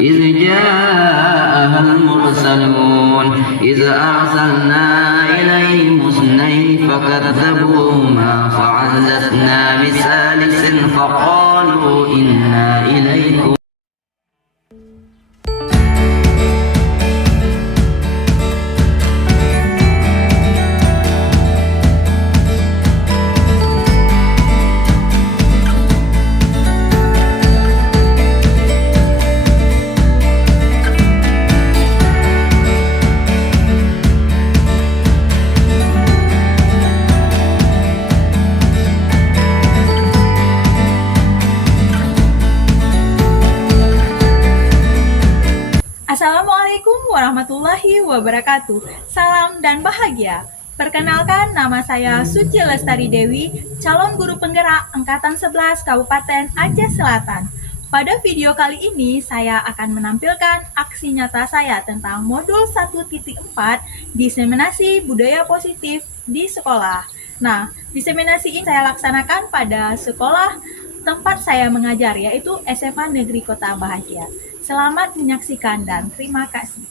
إذ جاءها المرسلون إذ أرسلنا إليهم اثنين فكذبوهما فعززنا بثالث فقالوا إنا إليكم Assalamualaikum warahmatullahi wabarakatuh. Salam dan bahagia. Perkenalkan, nama saya Suci Lestari Dewi, calon guru penggerak Angkatan 11 Kabupaten Aceh Selatan. Pada video kali ini, saya akan menampilkan aksi nyata saya tentang modul 1.4 diseminasi budaya positif di sekolah. Nah, diseminasi ini saya laksanakan pada sekolah tempat saya mengajar, yaitu SMA Negeri Kota Bahagia. Selamat menyaksikan dan terima kasih.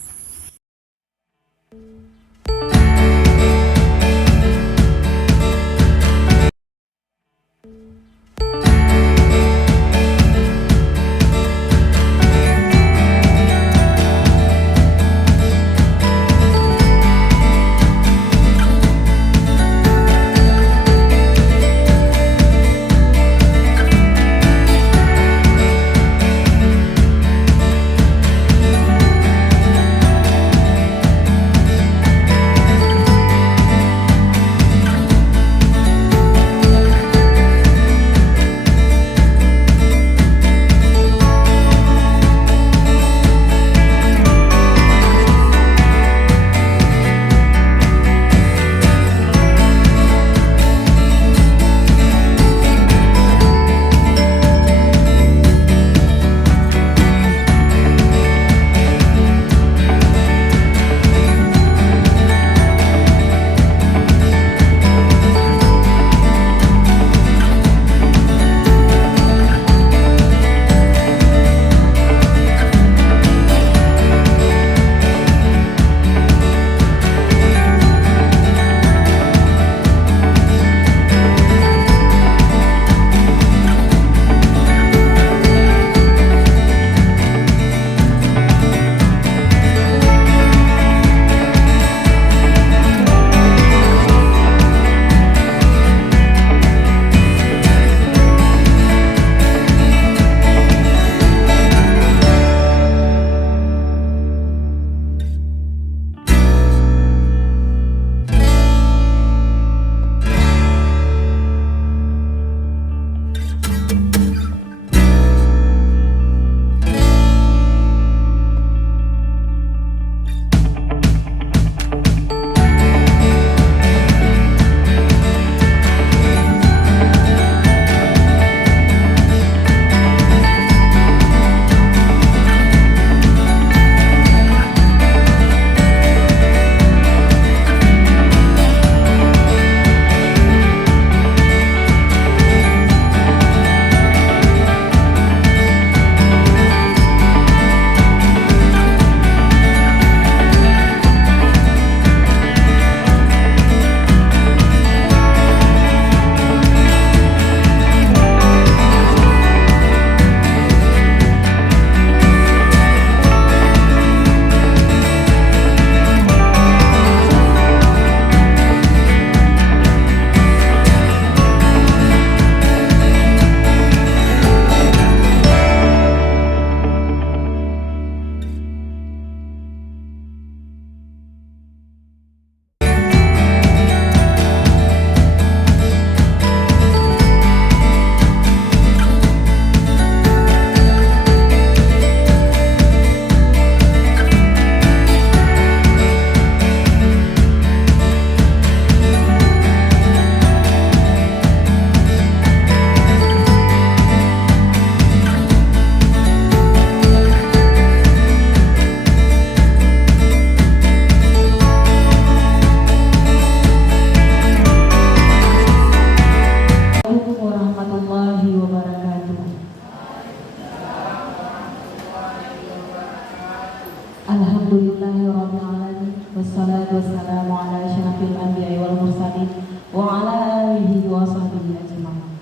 wassalatu wassalamu ala asyrafil anbiya'i wal mursalin wa ala alihi wa sahbihi ajma'in.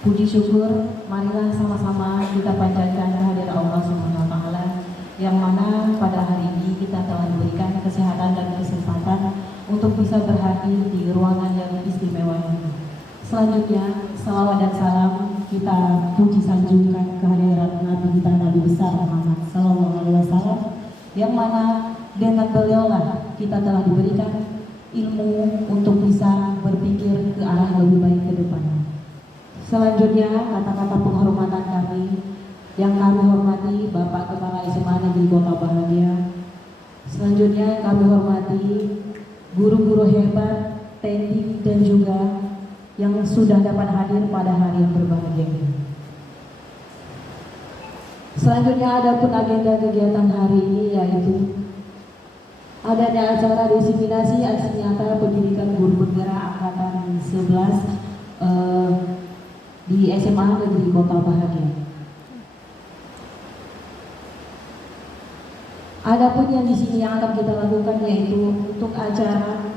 Puji syukur, marilah sama-sama kita panjatkan kehadirat Allah Subhanahu wa taala yang mana pada hari ini kita telah diberikan kesehatan dan kesempatan untuk bisa berhadir di ruangan yang istimewa ini. Selanjutnya, salawat dan salam kita puji sanjungkan kehadirat Nabi kita, Nabi besar Muhammad Sallallahu Alaihi Wasallam, yang mana dengan beliaulah kita telah diberikan ilmu untuk bisa berpikir ke arah lebih baik ke depan. Selanjutnya, kata-kata penghormatan kami yang kami hormati Bapak Kepala SMA Negeri Kota Bahagia. Selanjutnya kami hormati guru-guru hebat, teknik dan juga yang sudah dapat hadir pada hari yang berbahagia ini. Selanjutnya ada pun agenda kegiatan hari ini, yaitu adanya acara diseminasi aksi nyata pendidikan guru penggerak angkatan 11 di SMA Negeri Kota Bahagia. Adapun yang di sini yang akan kita lakukan yaitu untuk acara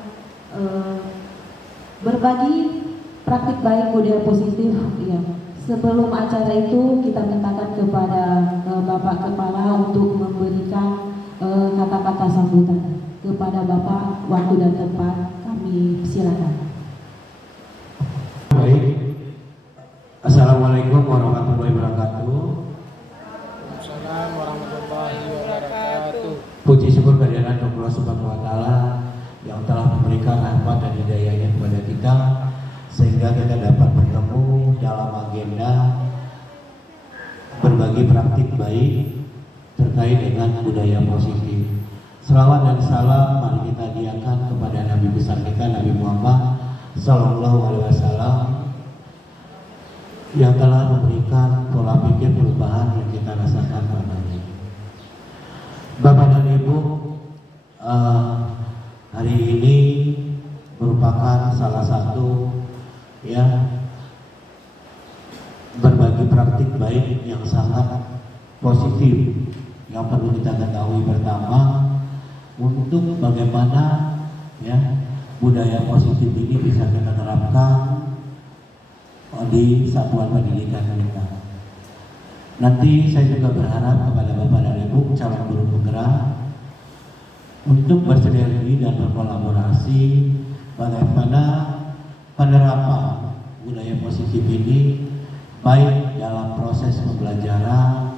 berbagi praktik baik budaya positif. Ya. Sebelum acara itu kita mintakan kepada Bapak Kepala untuk memberikan kata-kata sambutan kepada Bapak. Waktu dan tempat kami silakan. Baik. Assalamualaikum warahmatullahi wabarakatuh. Assalamualaikum warahmatullahi wabarakatuh. Puji syukur kehadiran Allah Subhanahu wa taala yang telah memberikan rahmat dan hidayahnya kepada kita sehingga kita dapat bertemu dalam agenda berbagi praktik baik terkait dengan budaya positif. Selawat dan salam mari kita hadiahkan kepada Nabi besar kita, Nabi Muhammad Sallallahu Alaihi Wasallam, yang telah memberikan pola pikir perubahan yang kita rasakan pada hari ini. Bapak dan Ibu, hari ini merupakan salah satu berbagi praktik baik yang sangat positif yang perlu kita ketahui. Pertama, untuk bagaimana budaya positif ini bisa kita terapkan di satuan pendidikan kita. Nanti saya juga berharap kepada Bapak dan Ibu calon guru penggerak untuk bersinergi dan berkolaborasi bagaimana penerapan budaya positif ini baik dalam proses pembelajaran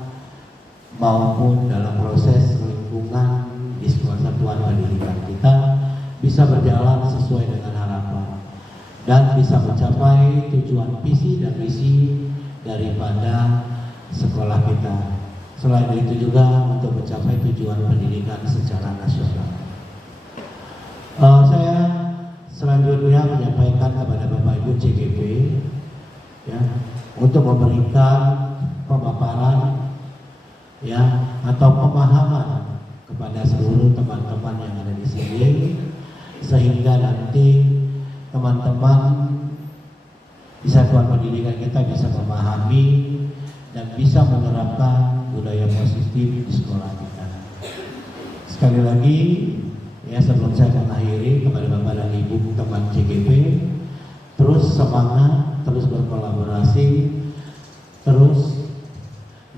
maupun dalam proses lingkungan di sekolah satuan pendidikan kita bisa berjalan sesuai dengan harapan dan bisa mencapai tujuan visi dan misi daripada sekolah kita. Selain itu juga untuk mencapai tujuan pendidikan secara nasional. Saya selanjutnya menyampaikan kepada Bapak Ibu CGP untuk memberikan pemaparan atau pemahaman kepada seluruh teman-teman yang ada di sini sehingga nanti teman-teman di satuan pendidikan kita bisa memahami dan bisa menerapkan budaya positif di sekolah kita. Sekali lagi, sebelum saya mengakhiri kepada Bapak dan Ibu teman CGP, terus semangat, terus berkolaborasi, terus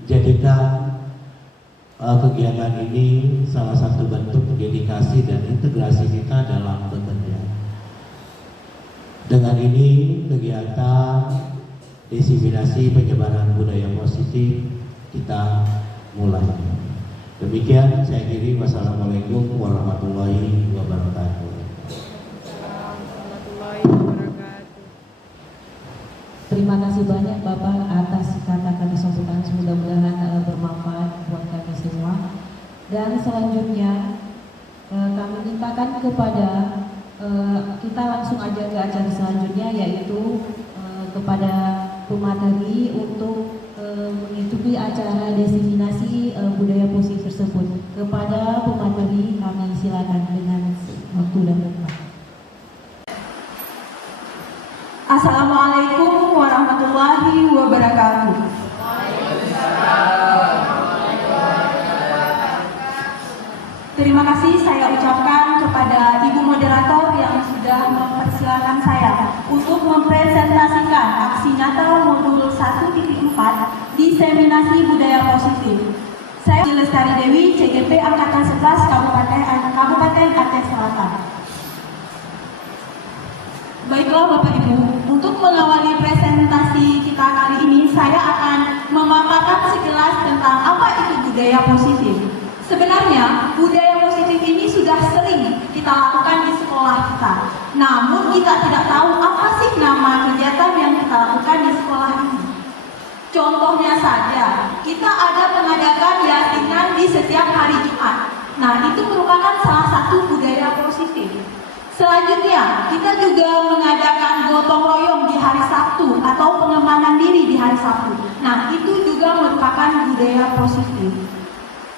jadikan kegiatan ini salah satu bentuk dedikasi dan integrasi kita dalam bekerja. Dengan ini kegiatan diseminasi penyebaran budaya positif kita mulai. Demikian saya akhiri. Wassalamualaikum warahmatullahi wabarakatuh. Terima kasih banyak Bapak atas kata-kata sambutan, mudah-mudahan bermanfaat buat kami semua. Dan selanjutnya kami mintakan kepada kita langsung aja ke acara selanjutnya, yaitu kepada pemateri untuk mengikuti acara diseminasi budaya positif tersebut. Kepada pemateri kami silakan dengan waktu dan tempat. Assalamualaikum warahmatullahi wabarakatuh. Terima kasih saya ucapkan kepada Ibu Moderator yang sudah mempersilahkan saya untuk mempresentasikan aksi nyata modul 1.4 diseminasi budaya positif. Saya Lestari Dewi, CGP Angkatan 11 Kabupaten Aceh Selatan. Baiklah Bapak Ibu, untuk mengawali presentasi kita kali ini, saya akan memaparkan sekilas tentang apa itu budaya positif. Sebenarnya, budaya positif ini sudah sering kita lakukan di sekolah kita. Namun, kita tidak tahu apa sih nama kegiatan yang kita lakukan di sekolah ini. Contohnya saja, kita ada mengadakan yasinan di setiap hari Jumat. Nah, itu merupakan salah satu budaya positif. Selanjutnya, kita juga mengadakan gotong royong di hari Sabtu atau pengembangan diri di hari Sabtu. Nah, itu juga merupakan budaya positif.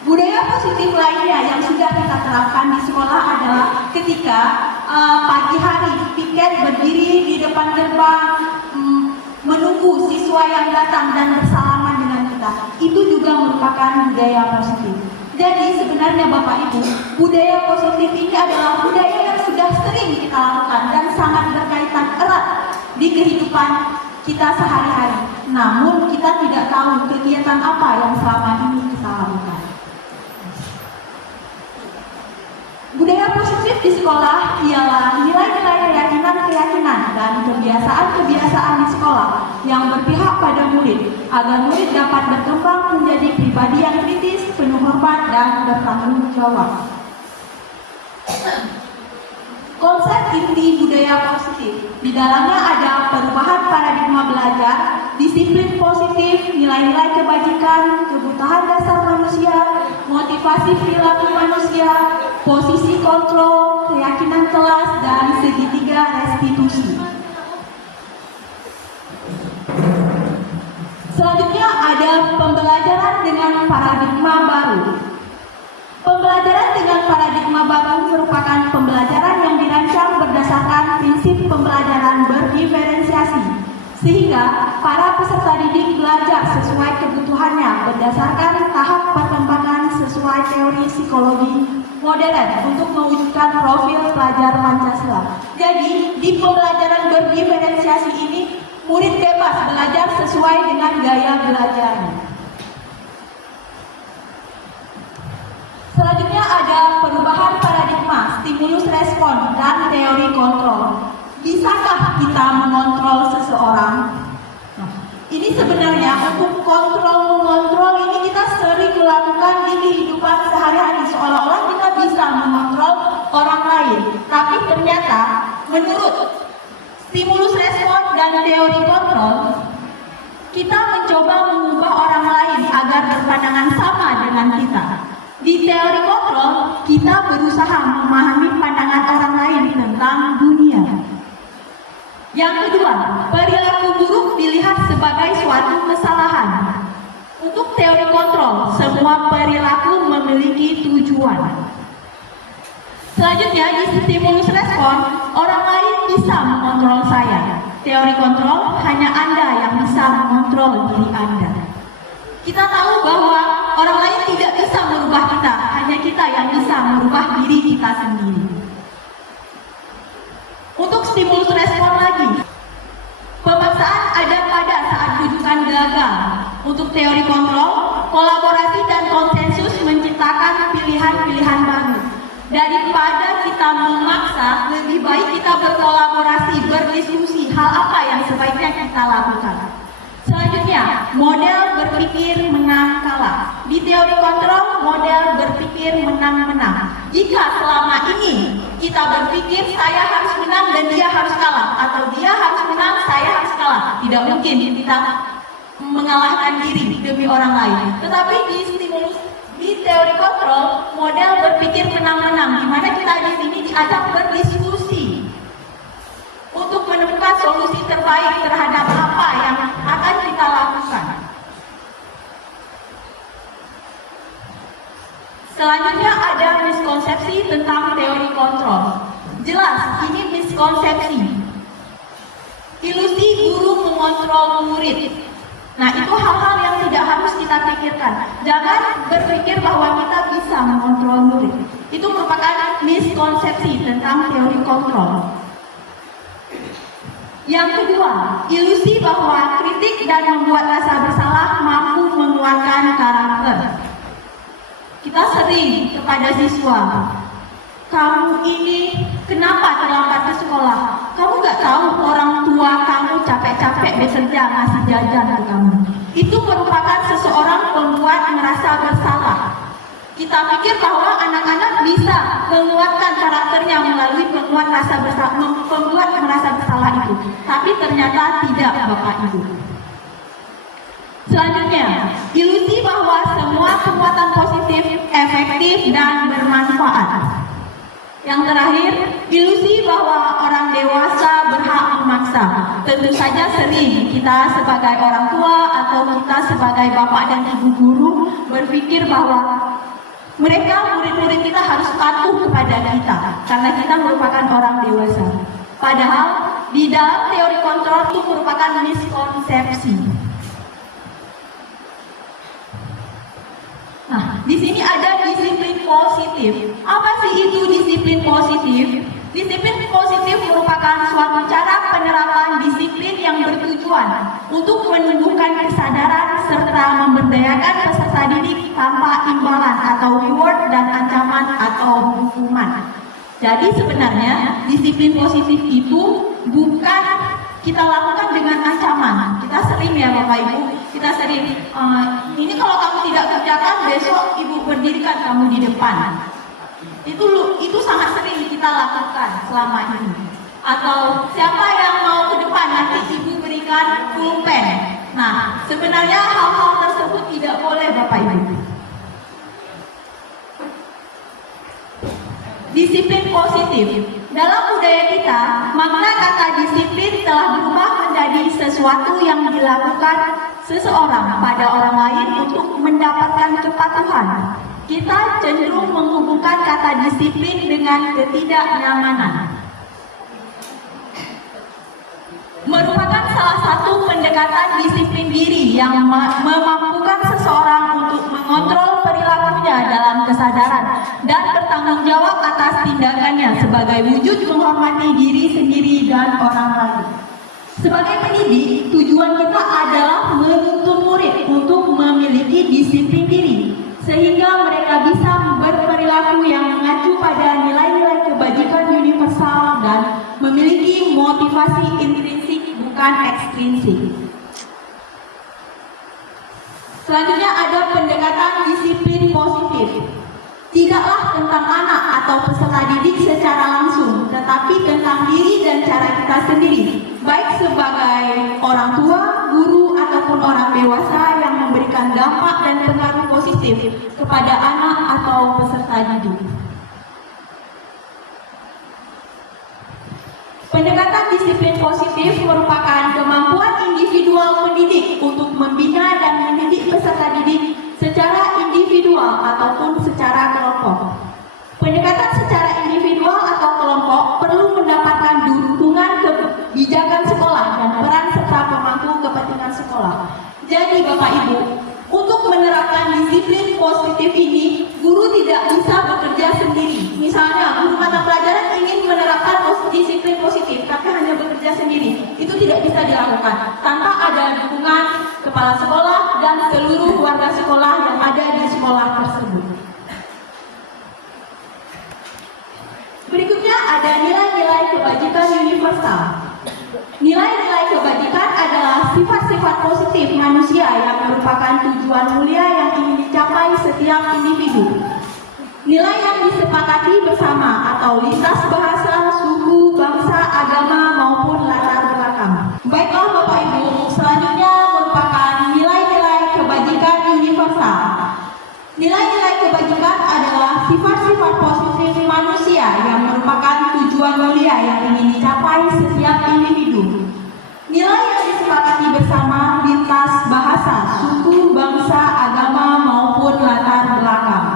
Budaya positif lainnya yang sudah kita terapkan di sekolah adalah ketika pagi hari piket berdiri di depan gerbang menunggu siswa yang datang dan bersalaman dengan kita. Itu juga merupakan budaya positif. Jadi sebenarnya Bapak Ibu, budaya positif ini adalah budaya yang sudah sering kita lakukan dan sangat berkaitan erat di kehidupan kita sehari-hari. Namun kita tidak tahu kegiatan apa yang selama ini kita lakukan. Budaya positif di sekolah ialah nilai-nilai keyakinan dan kebiasaan-kebiasaan di sekolah yang berpihak pada murid agar murid dapat berkembang menjadi pribadi yang kritis, penuh hormat dan bertanggung jawab. Konsep inti budaya positif di dalamnya ada perubahan paradigma belajar, disiplin positif, nilai-nilai kebajikan, kebutuhan dasar manusia, motivasi perilaku manusia, posisi kontrol, keyakinan kelas, dan segitiga restitusi. Selanjutnya ada pembelajaran dengan paradigma baru. Pembelajaran dengan paradigma baru merupakan pembelajaran yang dirancang berdasarkan prinsip pembelajaran berdiferensiasi, sehingga para peserta didik belajar sesuai kebutuhannya berdasarkan tahap perkembangan sesuai teori psikologi modern untuk mewujudkan profil pelajar Pancasila. Jadi, di pembelajaran berdiferensiasi ini, murid bebas belajar sesuai dengan gaya belajarnya. Selanjutnya ada perubahan paradigma, stimulus respon, dan teori kontrol. Bisakah kita mengontrol seseorang? Nah, ini sebenarnya untuk mengontrol ini kita sering melakukan di kehidupan sehari-hari, seolah-olah kita bisa mengontrol orang lain. Tapi ternyata menurut stimulus respon dan teori kontrol, kita mencoba mengubah orang lain agar berpandangan sama dengan kita. Di teori kontrol, kita berusaha memahami pandangan orang lain tentang dunia. Yang kedua, perilaku buruk dilihat sebagai suatu kesalahan. Untuk teori kontrol, semua perilaku memiliki tujuan. Selanjutnya, di stimulus respon, orang lain bisa mengontrol saya. Teori kontrol, hanya Anda yang bisa mengontrol diri Anda. Kita tahu bahwa orang lain tidak bisa merubah kita, hanya kita yang bisa merubah diri kita sendiri. Untuk stimulus respon lagi, pemaksaan ada pada saat rujukan gagal. Untuk teori kontrol, kolaborasi dan konsensus menciptakan pilihan-pilihan baru. Daripada kita memaksa, lebih baik kita berkolaborasi, berdiskusi hal apa yang sebaiknya kita lakukan. Selanjutnya, model berpikir menang kalah. Di teori kontrol, model berpikir menang-menang. Jika selama ini kita berpikir saya harus menang dan dia harus kalah, atau dia harus menang, saya harus kalah, tidak mungkin kita mengalahkan diri demi orang lain. Tetapi di teori kontrol, model berpikir menang-menang, di mana kita di sini diajak berdiskusi untuk menemukan solusi terbaik terhadap apa yang akan kita lakukan. Selanjutnya ada miskonsepsi tentang teori kontrol. Jelas, ini miskonsepsi. Ilusi guru mengontrol murid. Nah, itu hal-hal yang tidak harus kita pikirkan. Jangan berpikir bahwa kita bisa mengontrol murid. Itu merupakan miskonsepsi tentang teori kontrol. Yang kedua, ilusi bahwa kritik dan membuat rasa bersalah mampu menguatkan karakter. Kita sering kepada siswa, kamu ini kenapa terlambat ke sekolah? Kamu nggak tahu orang tua kamu capek-capek bekerja ngasih jajan ke kamu. Itu merupakan seseorang pembuat merasa bersalah. Kita pikir bahwa anak-anak bisa menguatkan karakternya melalui pembuat merasa bersalah itu. Tapi ternyata tidak, Bapak Ibu. Selanjutnya, ilusi bahwa semua perbuatan positif, efektif, dan bermanfaat. Yang terakhir, ilusi bahwa orang dewasa berhak memaksa. Tentu saja sering kita sebagai orang tua atau kita sebagai bapak dan ibu guru berpikir bahwa mereka, murid-murid kita harus patuh kepada kita karena kita merupakan orang dewasa. Padahal di dalam teori kontrol itu merupakan miskonsepsi. Nah, di sini ada disiplin positif. Apa sih itu disiplin positif? Disiplin positif merupakan suatu cara penerapan disiplin yang bertujuan untuk menumbuhkan kesadaran serta memberdayakan peserta didik tanpa imbalan atau reward dan ancaman atau hukuman. Jadi sebenarnya disiplin positif itu bukan kita lakukan dengan ancaman. Kita sering ya Bapak Ibu, kita sering ini kalau kamu tidak kerjakan besok ibu berdirikan kamu di depan. Itu sangat sering kita lakukan selama ini. Atau siapa yang mau ke depan nanti ibu berikan pulpen. Nah, sebenarnya hal-hal tersebut tidak boleh Bapak Ibu. Disiplin positif. Dalam budaya kita, makna kata disiplin telah berubah menjadi sesuatu yang dilakukan seseorang pada orang lain untuk mendapatkan kepatuhan. Kita cenderung menghubungkan kata disiplin dengan ketidaknyamanan. Merupakan salah satu pendekatan disiplin diri yang memampukan seseorang untuk mengontrol perilakunya dalam kesadaran dan bertanggung jawab atas tindakannya sebagai wujud menghormati diri sendiri dan orang lain. Sebagai pendidik, tujuan kita adalah menuntun murid untuk memiliki disiplin diri sehingga mereka bisa berperilaku yang mengacu pada nilai-nilai kebajikan universal dan memiliki motivasi intrinsik bukan ekstrinsik. Selanjutnya ada pendekatan disiplin positif. Tidaklah tentang anak atau peserta didik secara langsung, tetapi tentang diri dan cara kita sendiri, baik sebagai orang tua, guru, ataupun orang dewasa yang memberikan dampak dan pengaruh positif kepada anak atau peserta didik. Pendekatan disiplin positif merupakan kemampuan individual pendidik untuk membina dan mendidik peserta didik secara individual ataupun secara kelompok. Pendekatan secara individual atau kelompok perlu mendapatkan dukungan kebijakan sekolah dan peran serta pemangku kepentingan sekolah. Jadi Bapak Ibu, untuk menerapkan disiplin positif ini, guru tidak bisa bekerja sendiri. Misalnya, guru mata pelajaran ingin menerapkan disiplin positif, tapi hanya bekerja sendiri. Itu tidak bisa dilakukan tanpa ada dukungan kepala sekolah dan seluruh warga sekolah yang ada di sekolah tersebut. Berikutnya ada nilai-nilai kebajikan universal. Nilai-nilai kebajikan adalah sifat-sifat positif manusia yang merupakan tujuan mulia yang ingin dicapai setiap individu. Nilai yang disepakati bersama atau lintas bahasa, suku, bangsa, agama, maupun latar belakang. Baiklah Bapak Ibu, selanjutnya merupakan nilai-nilai kebajikan universal. Nilai-nilai kebajikan adalah sifat-sifat positif manusia yang merupakan tujuan mulia yang ingin dicapai setiap individu. Nilai yang disepakati bersama lintas bahasa, suku, bangsa, agama, maupun latar belakang.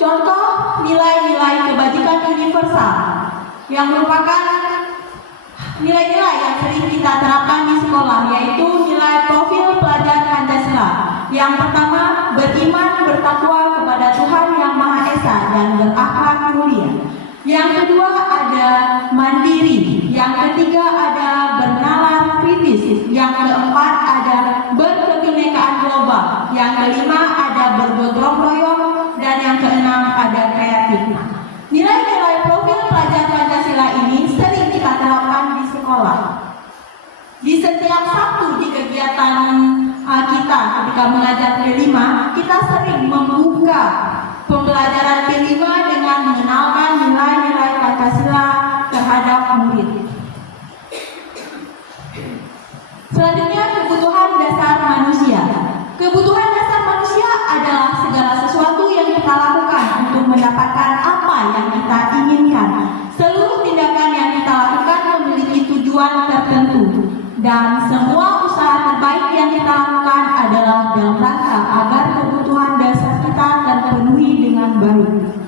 Contoh nilai-nilai kebajikan universal yang merupakan nilai-nilai yang sering kita terapkan di sekolah, yaitu nilai profil pelajar Pancasila. Yang pertama, beriman bertakwa kepada Tuhan Yang Maha Esa dan berakhlak mulia. Yang kedua ada mandiri. Yang ketiga ada bernalar kritis. Yang keempat ada berkebinekaan global. Yang kelima ada bergotong royong. Dan yang keenam ada kreatif. Nilai-nilai profil pelajar Pancasila ini sering kita terapkan di sekolah. Di setiap Sabtu di kegiatan kita ketika mengajar P5, kita sering membuka pembelajaran P5 dengan mengenalkan nilai-nilai Pancasila terhadap murid. Selanjutnya, kebutuhan dasar manusia. Kebutuhan dasar manusia adalah segala sesuatu yang kita lakukan untuk mendapatkan apa yang kita inginkan. Seluruh tindakan yang kita lakukan memiliki tujuan tertentu. Dan semua usaha terbaik yang kita lakukan adalah dalam rangka agar kebutuhan dasar kita terpenuhi dengan baik.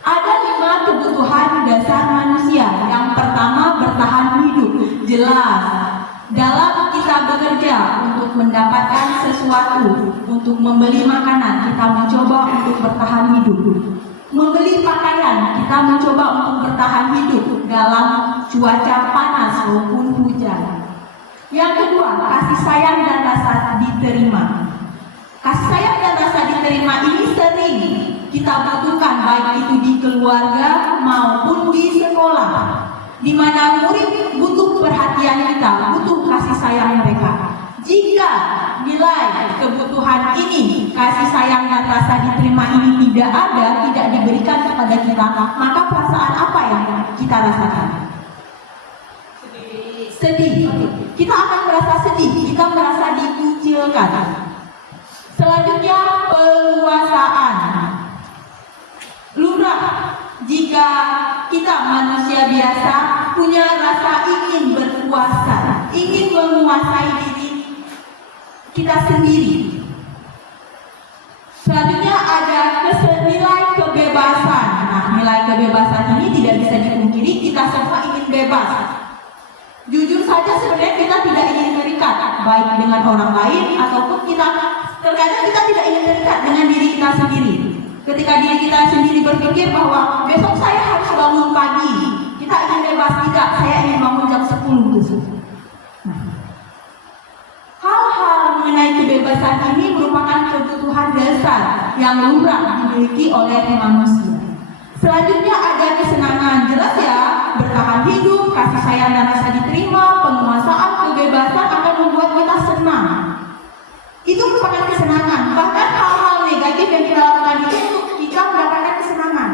Ada 5 kebutuhan dasar manusia. Yang pertama, bertahan hidup. Jelas, dalam kita bekerja untuk mendapatkan sesuatu, untuk membeli makanan, kita mencoba untuk bertahan hidup. Membeli pakaian, kita mencoba untuk bertahan hidup dalam cuaca panas maupun hujan. Yang kedua, kasih sayang dan rasa diterima. Kasih sayang dan rasa diterima ini sering kita butuhkan, baik itu di keluarga maupun di sekolah, di mana murid butuh perhatian kita, butuh kasih sayang mereka. Jika nilai kebutuhan ini, kasih sayang dan rasa diterima ini tidak ada, tidak diberikan kepada kita, maka perasaan apa yang kita rasakan? Sedih. Kita akan merasa sedih, kita merasa dikucilkan. Selanjutnya, penguasaan. Lumrah jika kita manusia biasa punya rasa ingin berkuasa, ingin menguasai diri kita sendiri. Selanjutnya ada nilai kebebasan. Nah, nilai kebebasan ini tidak bisa dipungkiri, kita semua ingin bebas. Jujur saja sebenarnya kita tidak ingin terikat, baik dengan orang lain ataupun terkadang kita tidak ingin terikat dengan diri kita sendiri. Ketika diri kita sendiri berpikir bahwa besok saya harus bangun pagi, kita ingin bebas. Tidak, saya ingin bangun jam 10 besok. Hal-hal mengenai kebebasan ini merupakan kebutuhan dasar yang lumrah dimiliki oleh manusia. Selanjutnya ada kesenangan. Jelas ya, bertahan hidup, kasih sayang dan rasa diterima, penguasaan, kebebasan akan membuat kita senang. Itu merupakan kesenangan. Bahkan hal-hal negatif yang kita lakukan itu untuk kita mendapatkan kesenangan.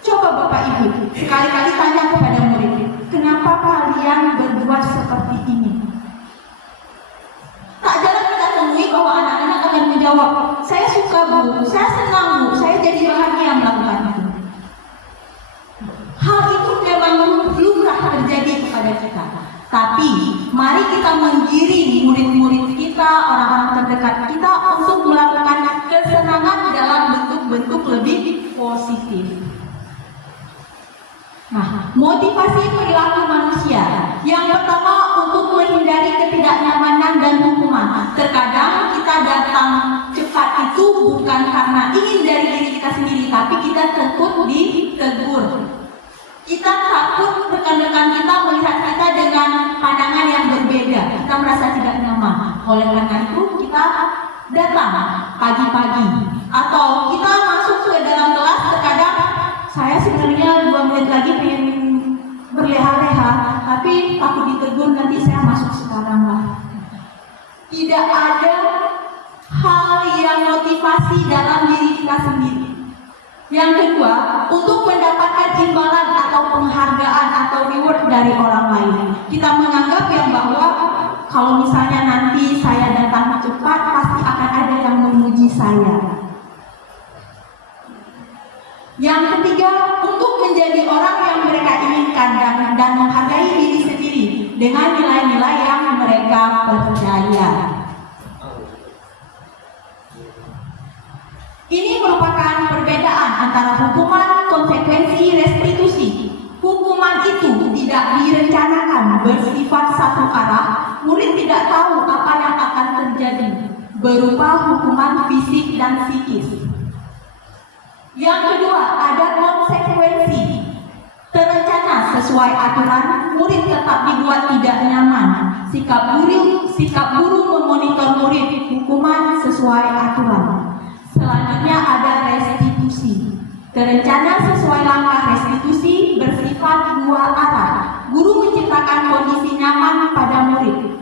Coba Bapak Ibu sekali-kali tanya kepada murid, kenapa kalian berbuat seperti ini? Tak jarang kita temui bahwa anak-anak akan menjawab, saya suka Bu, saya senang Bu, saya jadi bahagia melakukan itu. Hal itu memang lumrah terjadi kepada kita. Tapi mari kita menggiring murid-murid kita, orang-orang terdekat kita untuk melakukan kesenangan dalam bentuk-bentuk lebih positif. Nah, motivasi perilaku manusia. Yang pertama, untuk menghindari ketidaknyamanan dan hukuman. Terkadang kita datang cepat itu bukan karena ingin dari diri kita sendiri, tapi kita takut ditegur. Kita takut rekan-rekan kita melihat kita dengan pandangan yang berbeda. Kita merasa tidak nyaman. Oleh karena itu kita datang pagi-pagi atau kita masuk ke dalam kelas. Terkadang saya sebenarnya 2 menit lagi pengen berleha-leha, tapi takut ditegur, nanti saya masuk sekarang lah. Tidak ada hal yang motivasi dalam diri kita sendiri. Yang kedua, untuk mendapatkan imbalan atau penghargaan atau reward dari orang lain. Kita menganggap yang bahwa kalau misalnya nanti saya datang cepat, pasti akan ada yang memuji saya. Yang ketiga, untuk menjadi orang yang mereka inginkan dan menghargai diri sendiri dengan nilai-nilai yang mereka percaya. Ini merupakan perbedaan antara hukuman, konsekuensi, restitusi. Hukuman itu tidak direncanakan, bersifat satu arah. Murid tidak tahu apa yang akan terjadi. berupa hukuman fisik dan psikis. Yang kedua, ada konsekuensi. Terencana sesuai aturan, murid tetap dibuat tidak nyaman. Sikap guru memonitor murid, hukuman sesuai aturan. Selanjutnya ada restitusi. Terencana sesuai langkah restitusi bersifat dua arah. Guru menciptakan kondisi nyaman pada murid.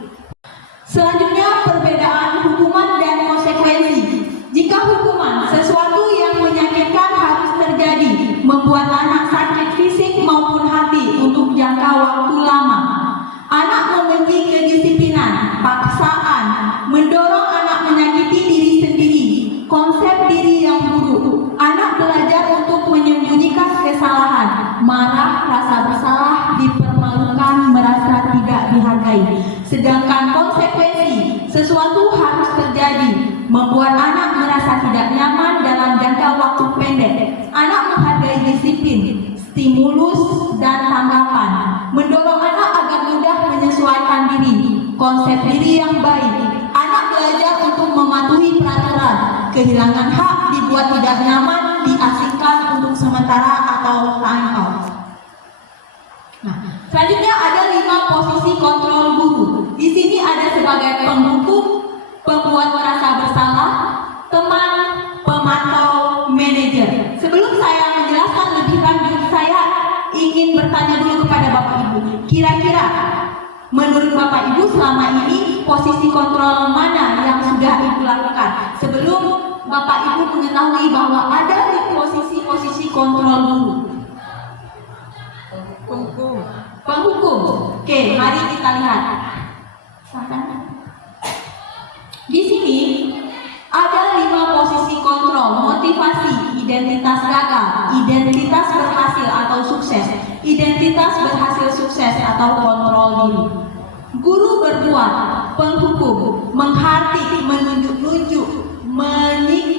Selanjutnya perbedaan hukuman dan konsekuensi. Jika hukuman sesuatu yang menyakitkan harus terjadi, membuat anak sakit fisik maupun hati untuk jangka waktu lama. Anak membenci kedisiplinan, paksaan, mendorong anak menyakiti diri sendiri, konsep diri yang buruk. Anak belajar untuk menyembunyikan kesalahan, marah, rasa bersalah, dipermalukan, merasa tidak dihargai. Sedangkan konsekuensi, sesuatu harus terjadi, membuat anak merasa tidak nyaman dalam jangka waktu pendek. Anak menghargai disiplin, stimulus, dan tanggapan, mendorong anak agar mudah menyesuaikan diri, konsep diri yang baik. Anak belajar untuk mematuhi peraturan, kehilangan hak, dibuat tidak nyaman, diasingkan untuk sementara atau time out. Nah, selanjutnya ada 5 posisi kontrol guru. Di sini ada sebagai penghukum, pembuat merasa bersalah, teman, pemantau, manajer. Sebelum saya menjelaskan lebih lanjut, saya ingin bertanya dulu kepada Bapak Ibu. Kira-kira menurut Bapak Ibu selama ini posisi kontrol mana yang sudah Ibu lakukan? Sebelum Bapak Ibu mengetahui bahwa ada di posisi kontrol guru. Penghukum. Oke, mari kita lihat. Di sini ada 5 posisi kontrol: motivasi, identitas gagal, identitas berhasil atau sukses, identitas berhasil sukses atau kontrol diri. Guru berbuat, penghukum, menghardik, menunjuk-nunjuk,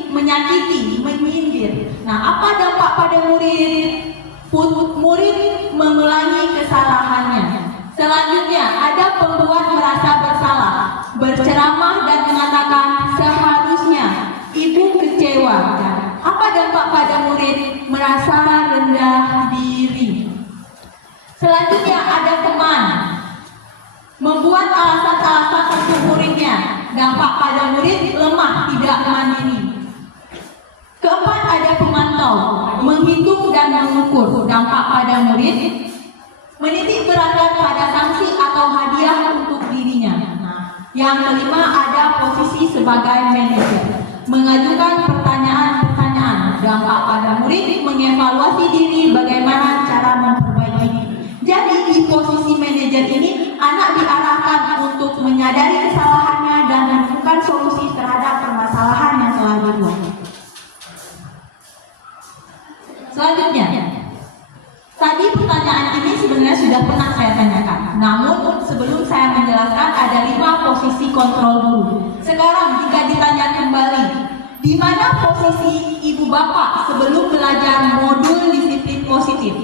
menyakiti, menyindir. Nah, apa dampak pada murid? Murid mengulangi kesalahannya. Selanjutnya ada pembuat merasa bersalah, berceramah dan mengatakan seharusnya, ibu kecewa. Apa dampak pada murid? Merasa rendah diri. Selanjutnya ada teman, membuat alasan-alasan untuk muridnya. Dampak pada murid lemah, tidak mandiri. Keempat ada pemantau, menghitung dan mengukur. Dampak pada murid, menitik beratkan pada sanksi atau hadiah untuk dirinya. Nah, yang kelima ada posisi sebagai manajer, mengajukan pertanyaan-pertanyaan. Dampak pada murid, mengevaluasi diri, bagaimana cara memperbaiki diri. Jadi di posisi manajer ini, anak diarahkan untuk menyadari kesalahannya dan menemukan solusi terhadap permasalahan yang telah dibuat. Selanjutnya, tadi pertanyaan ini sebenarnya sudah pernah saya tanyakan. Namun sebelum saya menjelaskan ada 5 posisi kontrol guru. Sekarang jika ditanya kembali, di mana posisi ibu bapak sebelum belajar modul disiplin positif?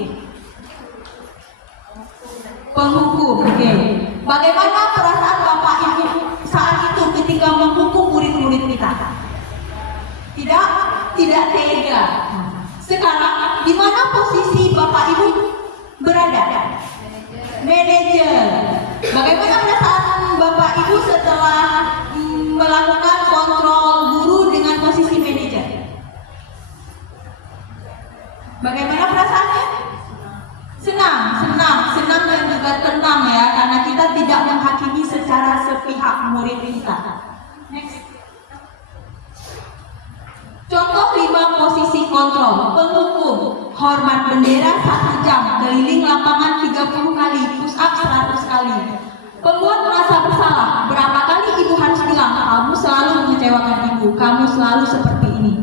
Penghukum. Oke. Bagaimana perasaan bapak ibu saat itu ketika menghukum murid-murid kita? Tidak tega. Sekarang di mana posisi bapak ibu berada? Manajer. Bagaimana perasaan bapak ibu setelah melakukan kontrol guru dengan posisi manajer? Bagaimana perasaannya? Senang dan juga tenang ya, karena kita tidak menghakimi secara sepihak murid kita. Next. Contoh 5 posisi kontrol. Penghukum, hormat bendera 1 jam, keliling lapangan 30 kali, push up 100 kali. Pembuat merasa bersalah, berapa kali ibu harus bilang, kamu selalu mengecewakan ibu, kamu selalu seperti ini.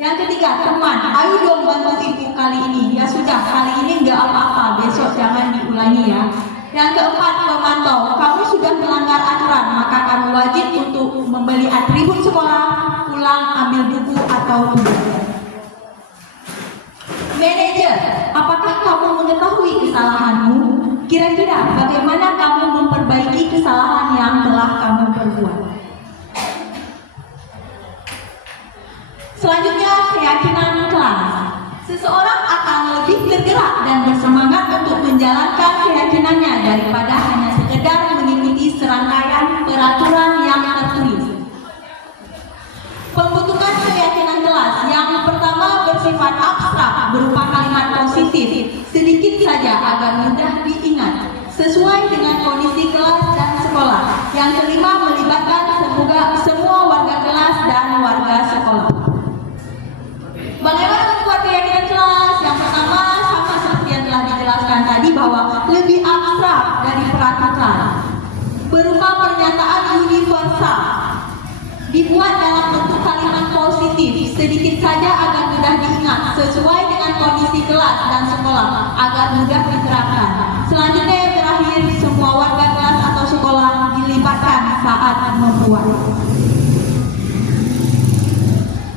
Yang ketiga, teman, ayo dong bantu ibu kali ini. Ya sudah, kali ini nggak apa-apa, besok jangan diulangi ya. Yang keempat, pemantau, kamu sudah melanggar aturan, maka kamu wajib untuk membeli atribut sekolah, pulang ambil buku atau tugas. Manajer, apakah kamu mengetahui kesalahanmu? Kira-kira bagaimana kamu memperbaiki kesalahan yang telah kamu perbuat? Selanjutnya, keyakinan kelas. Seseorang akan lebih bergerak dan bersemangat untuk menjalankan keyakinannya daripada hanya sekedar mengikuti serangkaian peraturan yang tertulis. Pembentukan keyakinan kelas yang pertama bersifat abstrak berupa kalimat positif sedikit saja agar mudah diingat sesuai dengan kondisi kelas dan sekolah. Yang kelima melibatkan semua warga kelas dan warga sekolah. Bagaimana membuat keyakinan kelas? Yang pertama sama seperti yang telah dijelaskan tadi bahwa lebih abstrak dari peraturan berupa pernyataan universal. Dibuat dalam bentuk kalimat positif sedikit saja agar mudah diingat sesuai dengan kondisi kelas dan sekolah agar mudah diterapkan. Selanjutnya yang terakhir, semua warga kelas atau sekolah dilibatkan saat membuat.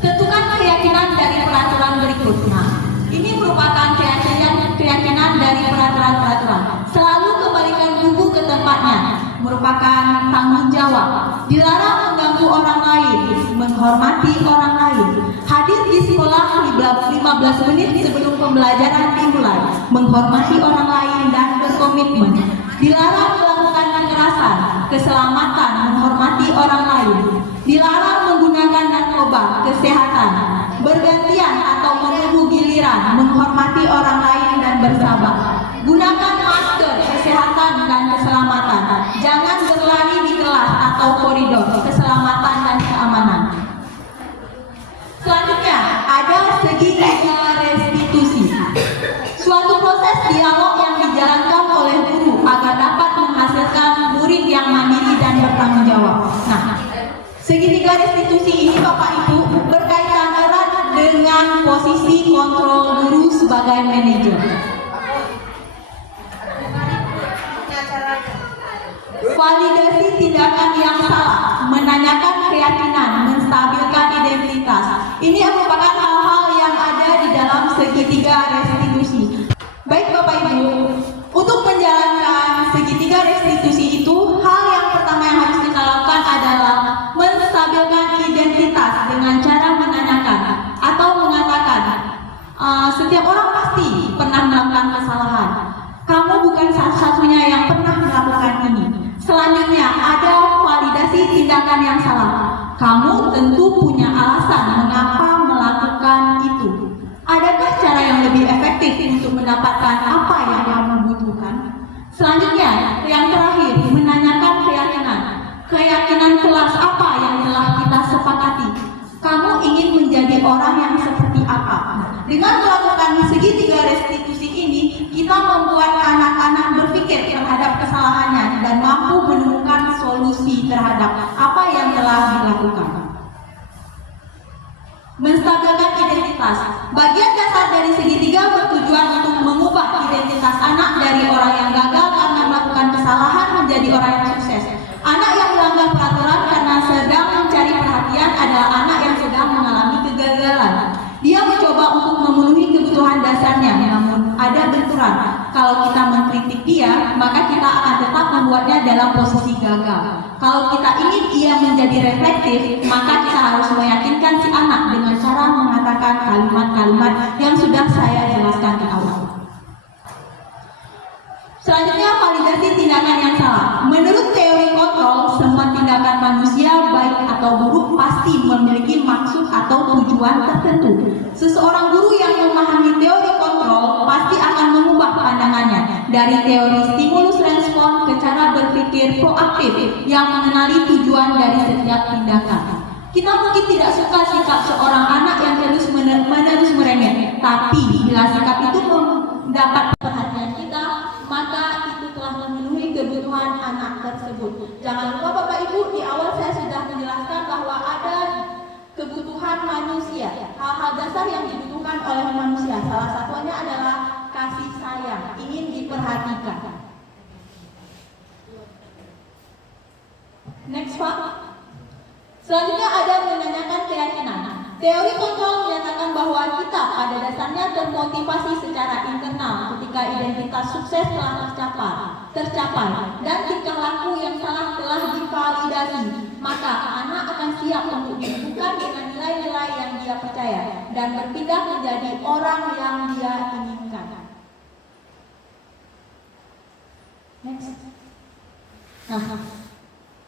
Tentukan keyakinan dari peraturan berikut. Nah, ini merupakan keyakinan dari peraturan-peraturan. Selalu kembalikan buku ke tempatnya, merupakan tanggung jawab. Dilarang mengganggu orang lain, menghormati orang lain. Hadir di sekolah 15 menit sebelum pembelajaran dimulai, menghormati orang lain dan berkomitmen. Dilarang melakukan kekerasan, keselamatan, menghormati orang lain. Dilarang menggunakan narkoba, kesehatan, bergantian atau menunggu giliran, menghormati orang lain dan bersabar. Gunakan masker, kesehatan dan keselamatan. Jangan berlari di kelas atau koridor, keselamatan dan keamanan. Selanjutnya, ada segitiga restitusi. Suatu proses dialog yang dijalankan oleh guru agar dapat menghasilkan murid yang mandiri dan bertanggung jawab. Nah, segitiga restitusi ini Bapak Ibu berkaitan erat dengan posisi kontrol guru sebagai manajer. Validasi tindakan yang salah, menanyakan keyakinan, menstabilkan identitas. Ini merupakan hal-hal yang ada di dalam segitiga restitusi. Baik Bapak Ibu, untuk menjalankan segitiga restitusi itu, hal yang pertama yang harus kita lakukan adalah menstabilkan identitas dengan cara menanyakan atau mengatakan, setiap orang pasti pernah melakukan kesalahan. Kamu bukan satu-satunya yang pernah melakukan ini. Selanjutnya ada validasi tindakan yang salah. Kamu tentu punya alasan mengapa melakukan itu. Adakah cara yang lebih efektif untuk mendapatkan apa yang kamu butuhkan? Selanjutnya, yang terakhir, menanyakan keyakinan. Keyakinan kelas apa yang telah kita sepakati? Kamu ingin menjadi orang yang seperti apa? Dengan melakukan segitiga restitusi ini, kita membuat anak-anak berpikir terhadap kesalahannya dan mampu menemukan solusi terhadap apa yang telah dilakukan. Menstabilkan identitas. Bagian dasar dari segitiga bertujuan untuk mengubah identitas anak dari orang yang gagal karena melakukan kesalahan menjadi orang yang sukses. Anak yang melanggar peraturan karena sedang mencari perhatian adalah anak yang sedang mengalami kegagalan. Dia mencoba untuk memenuhi kebutuhan dasarnya, namun ada benturan. Kalau kita mengkritik dia, maka kita akan tetap membuatnya dalam posisi gagal. Kalau kita ingin ia menjadi reflektif, maka kita harus meyakinkan si anak dengan cara mengatakan kalimat-kalimat yang sudah saya jelaskan di awal. Selanjutnya, validasi tindakan yang salah. Menurut teori kontrol, semua tindakan manusia baik atau buruk pasti memiliki maksud atau tujuan tertentu. Seseorang guru yang memahami teori kontrol pasti akan mengubah pandangannya dari teori stimulus respon ke cara berpikir proaktif yang mengenali tujuan dari setiap tindakan. Kita mungkin tidak suka sikap seorang anak yang terus-menerus merengek, tapi bila sikap itu mendapat perhatian kita, maka itu telah memenuhi kebutuhan anak tersebut. Jangan lupa Bapak Ibu, di awal saya sudah menjelaskan bahwa ada kebutuhan manusia, hal-hal dasar yang dibutuhkan oleh manusia. Salah satunya adalah kasih sayang, ingin diperhatikan. Next Pak. Selanjutnya ada menanyakan keyakinan. Teori kontrol menyatakan bahwa kita pada dasarnya termotivasi secara internal ketika identitas sukses telah tercapai dan tingkah laku yang salah telah divalidasi. Maka anak akan siap untuk dihubungkan dengan nilai-nilai yang dia percaya saya dan berpindah menjadi orang yang Dia inginkan. Next. Nah,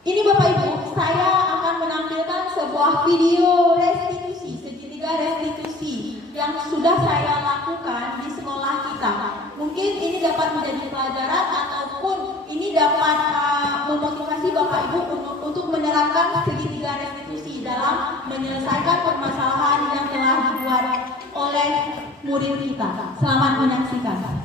ini Bapak Ibu, saya akan menampilkan sebuah video restitusi, segitiga restitusi yang sudah saya lakukan di sekolah kita. Mungkin ini dapat menjadi pelajaran ataupun ini dapat memotivasi Bapak Ibu untuk menerapkan segitiga restitusi dalam menyelesaikan permasalahan yang telah dibuat oleh murid kita. Selamat menyaksikan.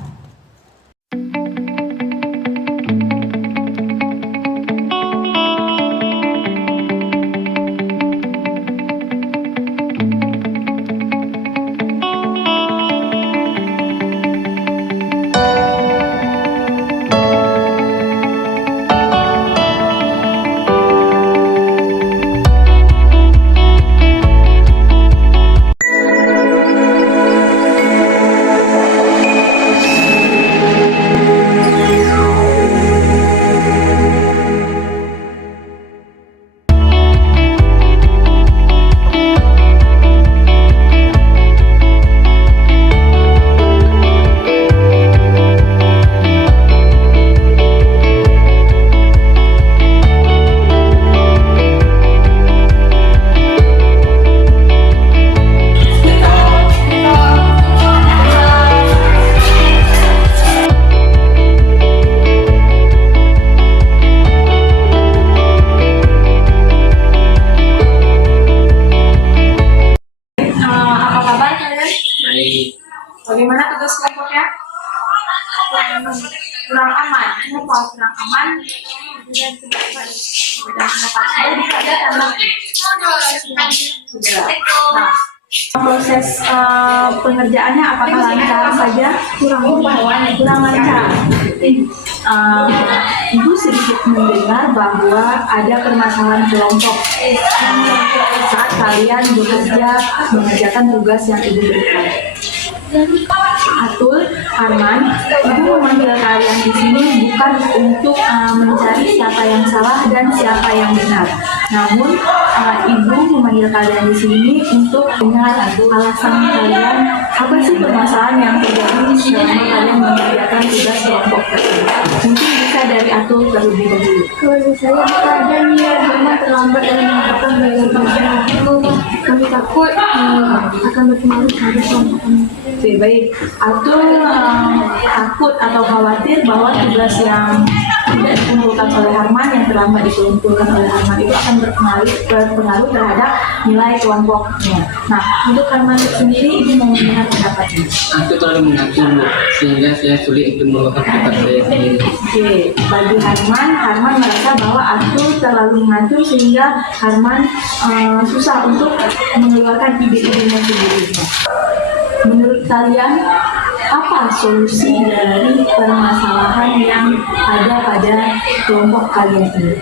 Bagaimana tugas kelompoknya? Kurang aman. Kenapa kurang aman? Nah, proses pengerjaannya apakah lancar saja? Kurang lancar. Ibu sedikit mendengar bahwa ada permasalahan kelompok saat kalian bekerja mengerjakan tugas yang ibu berikan. Atul, Arman, ibu memanggil kalian di sini bukan untuk mencari siapa yang salah dan siapa yang benar. Namun, ibu memanggil kalian di sini untuk dengar alasan kalian apa sih permasalahan yang terjadi selama kalian mengerjakan tugas kelompok tersebut. Mungkin bisa dari Atul terlebih dahulu. Kalau saya kadang ya Herman terlambat dalam melakukan belajar kami takut akan berpengaruh pada kelompok kami. Oke, baik. Atul takut atau khawatir bahwa tugas yang tidak dikumpulkan oleh Harman, yang terlambat dikumpulkan oleh Harman itu akan berpengaruh terhadap nilai kelompoknya. Nah, untuk Harman sendiri, ibu mau mendengar pendapatnya. Aku terlalu mengatur, Bu, sehingga saya sulit untuk melakukan pendapat saya sendiri. Oke, bagi Harman merasa bahwa Atul terlalu mengatur sehingga Harman susah untuk mengeluarkan ide-idenya sendiri. Menurut kalian, apa solusi dari permasalahan yang ada pada kelompok kalian ini?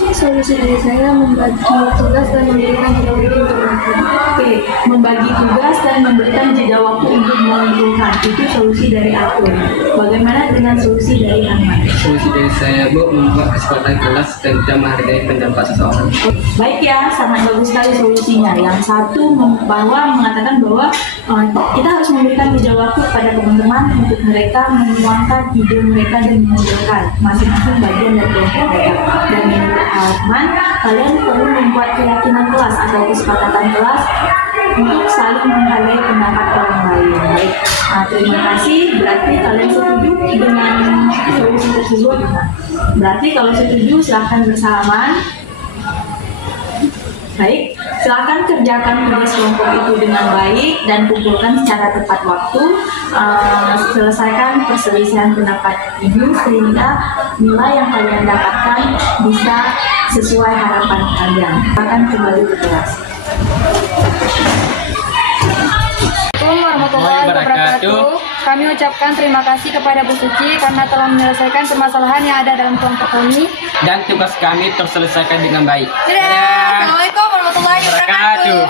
Solusi dari saya membagi tugas dan memberikan jeda waktu untuk mengumpulkan. Oke, membagi tugas dan memberikan jeda waktu untuk mengumpulkan, itu solusi dari Atul. Bagaimana dengan solusi dari Harman? Solusi dari saya, Bu, membuat kesempatan kelas dan tidak menghargai pendapat seseorang. Baik ya, sangat bagus sekali solusinya. Yang satu mengatakan bahwa kita harus memberikan jeda waktu kepada teman-teman untuk mereka menuangkan ide mereka dan mengumpulkan masing-masing bagian dari kelompok mereka. Dan menurut Harman, kalian perlu membuat keyakinan kelas atau kesepakatan kelas untuk saling menghargai pendapat orang lain. Baik, terima kasih. Berarti kalian setuju dengan solusi tersebut? Berarti kalau setuju silahkan bersalaman. Baik, silakan kerjakan tugas kelompok itu dengan baik dan kumpulkan secara tepat waktu. Selesaikan perselisihan pendapat ini sehingga nilai yang kalian dapatkan bisa sesuai harapan kalian. Akan kembali ke kelas. Assalamualaikum warahmatullahi wabarakatuh. Kami ucapkan terima kasih kepada Bu Suci karena telah menyelesaikan permasalahan yang ada dalam kelompok kami. Dan tugas kami terselesaikan dengan baik. Dadah. Assalamualaikum warahmatullahi wabarakatuh.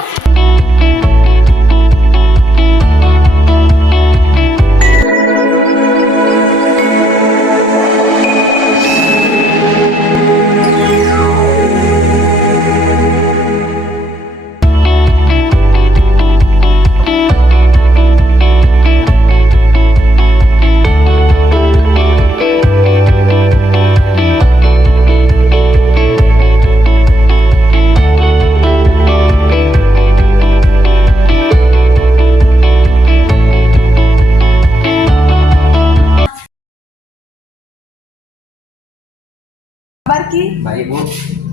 Ki? Baik Bu,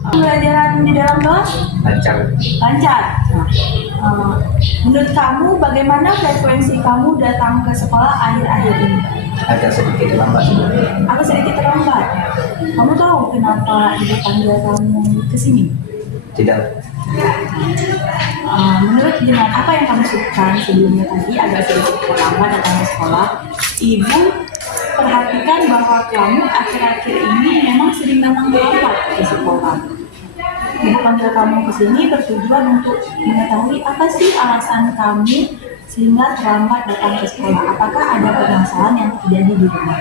Pembelajaran di dalam kelas lancar. lancar. Nah, menurut kamu bagaimana frekuensi kamu datang ke sekolah akhir-akhir ini? Agak sedikit lambat. Aku sedikit terlambat. Kamu tahu kenapa ibu panggil kamu ke sini? Tidak. Menurut dengan apa yang kamu sebutkan sebelumnya tadi agak sedikit terlambat datang ke sekolah, ibu perhatikan bahwa kamu akhir-akhir ini memang sering datang terlambat ke sekolah. Ibu panggil kamu ke sini bertujuan untuk mengetahui apa sih alasan kamu sehingga terlambat datang ke sekolah. Apakah ada permasalahan yang terjadi di rumah?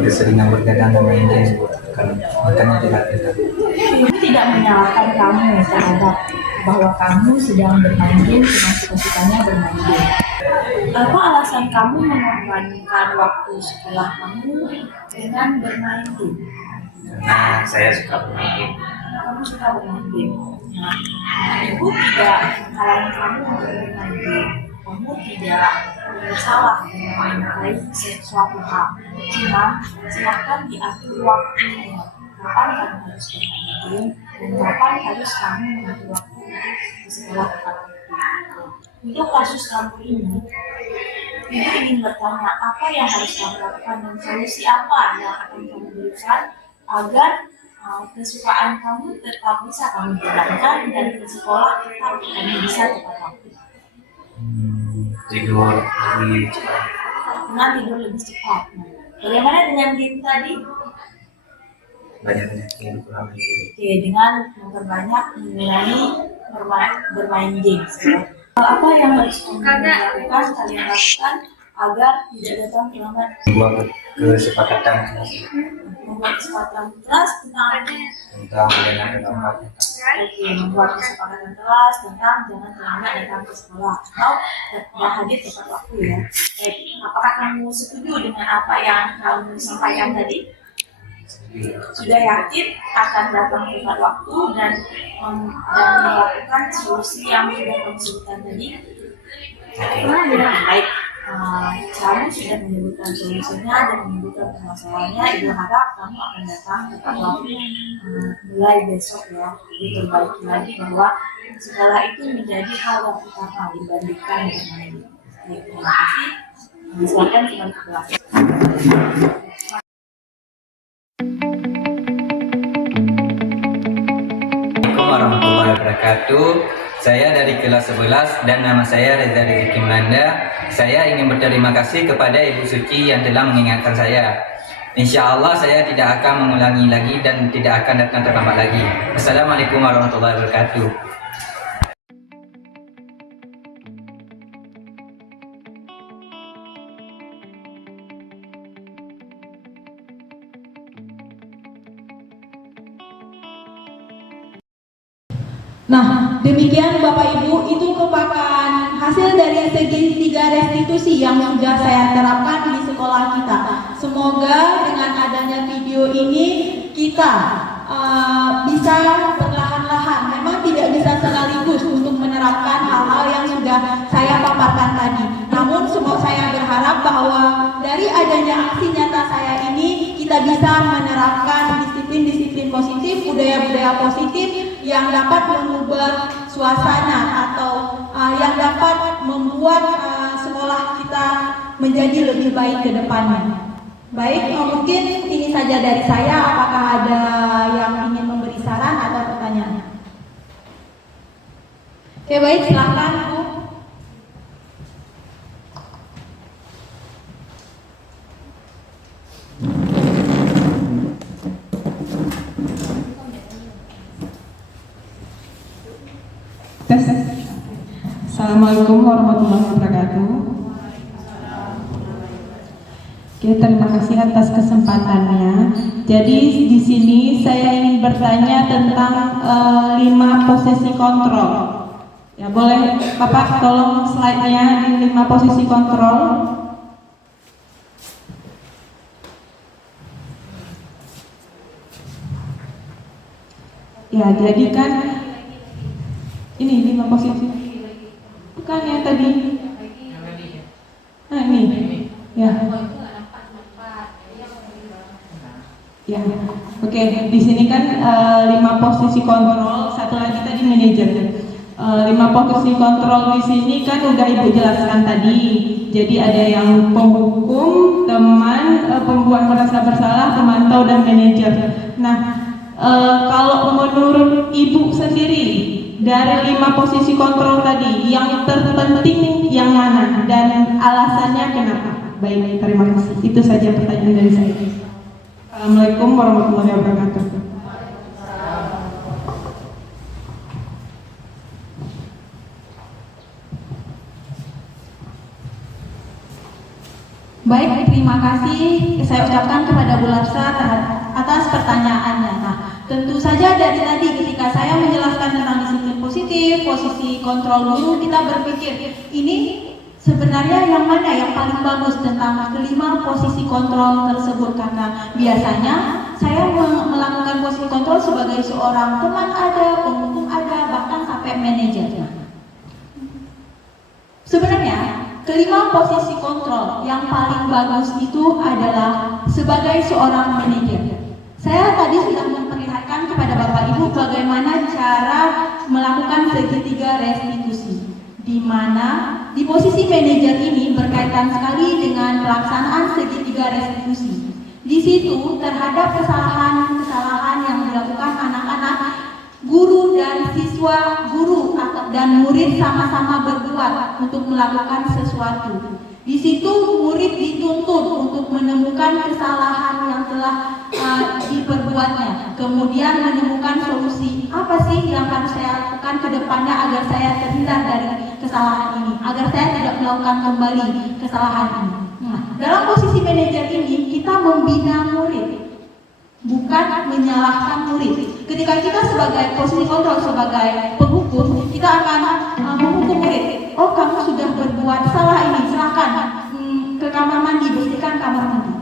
Keseringan bergadang dan main game Bu, makanya tidak. Ibu tidak menyalahkan kamu terhadap bahwa kamu sedang bermain game dengan suka-sukanya bermain game. Apa alasan kamu mengorbankan waktu sekolah kamu dengan bermain game? Karena saya suka bermain game. Kamu suka bermain game. Nah, ibu tidak menghalangi kamu untuk bermain game. Kamu tidak salah mengenai sesuatu hal. Cuma silakan diatur waktunya. Kapan kamu harus bermain game dan kapan harus kamu mengatur waktu di sekolah tepat waktu. Untuk kasus kamu ini, ibu ingin bertanya apa yang harus kamu lakukan dan solusi apa yang akan kamu berikan agar kesukaan kamu tetap bisa kamu jalankan dan ke sekolah tetap kamu bisa tepat waktu. Tidur lebih cepat. Dengan tidur lebih cepat. Bagaimana dengan game tadi? Banyak game kurang game. Oke, dengan memperbanyak mengurangi bermain game. Apa yang harus kalian lakukan agar tidak datang terlambat? Membuat kesepakatan kelas Membuat kesepakatan kelas tentang jangan terlambat. membuat kesepakatan kelas tentang jangan terlambat datang ke sekolah atau tidak hadir tepat waktu ya. Baik, apakah kamu setuju dengan apa yang kamu sampaikan tadi? Sudah yakin akan datang tepat waktu dan melakukan solusi yang sudah kamu sebutkan tadi? Baik, kamu sudah menyebutkan solusinya dan menyebutkan permasalahannya. Ibu harap kamu akan datang tepat waktu mulai besok ya. Diperbaiki lagi bahwa sekolah itu menjadi hal yang utama dibandingkan yang lain. Terima kasih. Silakan kembali ke kelas. Assalamualaikum warahmatullahi wabarakatuh. Saya dari kelas 11 dan nama saya Reza Rizky Melanda. Saya ingin berterima kasih kepada Ibu Suci yang telah mengingatkan saya. Insya Allah saya tidak akan mengulangi lagi dan tidak akan datang terlambat lagi. Assalamualaikum warahmatullahi wabarakatuh. Nah, demikian Bapak Ibu, itu merupakan hasil dari segitiga restitusi yang sudah saya terapkan di sekolah kita. Semoga dengan adanya video ini kita bisa perlahan-lahan, memang tidak bisa sekaligus untuk menerapkan hal-hal yang sudah saya paparkan tadi. Namun saya berharap bahwa dari adanya aksi nyata saya ini kita bisa menerapkan disiplin-disiplin positif, budaya-budaya positif yang dapat mengubah suasana atau yang dapat membuat sekolah kita menjadi lebih baik ke depannya. Baik, mungkin ini saja dari saya. Apakah ada yang ingin memberi saran atau pertanyaan? Oke, baik, silakan Bu. Assalamualaikum warahmatullahi wabarakatuh. Oke, terima kasih atas kesempatannya. Jadi di sini saya ingin bertanya tentang 5 posisi kontrol. Ya, boleh Bapak tolong slide-nya di 5 posisi kontrol. Ya, jadi kan ini 5 posisi. Bukan yang tadi. Nah, ini. Ya. Ya. Oke, di sini kan 5 posisi kontrol, satu lagi tadi manajer. 5 posisi kontrol di sini kan udah Ibu jelaskan tadi. Jadi ada yang penghukum, teman, pembuat merasa bersalah, pemantau, dan manajer. Nah, kalau menurut Ibu sendiri, dari 5 posisi kontrol tadi, yang terpenting yang mana dan alasannya kenapa? Baik, terima kasih. Itu saja pertanyaan dari saya. Assalamualaikum warahmatullahi wabarakatuh. Baik, terima kasih saya ucapkan kepada Bu Lapsa atas pertanyaannya. Nah, tentu saja dari tadi ketika saya menjelaskan tentang disiplin positif, posisi kontrol guru, kita berpikir ini sebenarnya yang mana yang paling bagus tentang kelima posisi kontrol tersebut, karena biasanya saya melakukan posisi kontrol sebagai seorang teman ada, penghukum ada, bahkan sampai manajer. Sebenarnya kelima posisi kontrol yang paling bagus itu adalah sebagai seorang manajer. Saya tadi sudah memperlihatkan kepada Bapak Ibu bagaimana cara melakukan segitiga restitusi, di mana di posisi manajer ini berkaitan sekali dengan pelaksanaan segitiga restitusi. Di situ terhadap kesalahan-kesalahan yang dilakukan anak-anak, guru dan siswa, guru dan murid sama-sama berbuat untuk melakukan sesuatu. Di situ murid dituntut untuk menemukan kesalahan yang telah diperbuatnya, kemudian menemukan solusi apa sih yang harus saya lakukan ke depannya agar saya terhindar dari kesalahan ini, agar saya tidak melakukan kembali kesalahan ini. Nah, dalam posisi manajer ini kita membina murid, bukan menyalahkan murid. Ketika kita sebagai posisi kontrol, sebagai penghukum, kita akan menghukum murid. Oh, kamu sudah berbuat salah ini, silakan ke kamar mandi, bersihkan kamar mandi.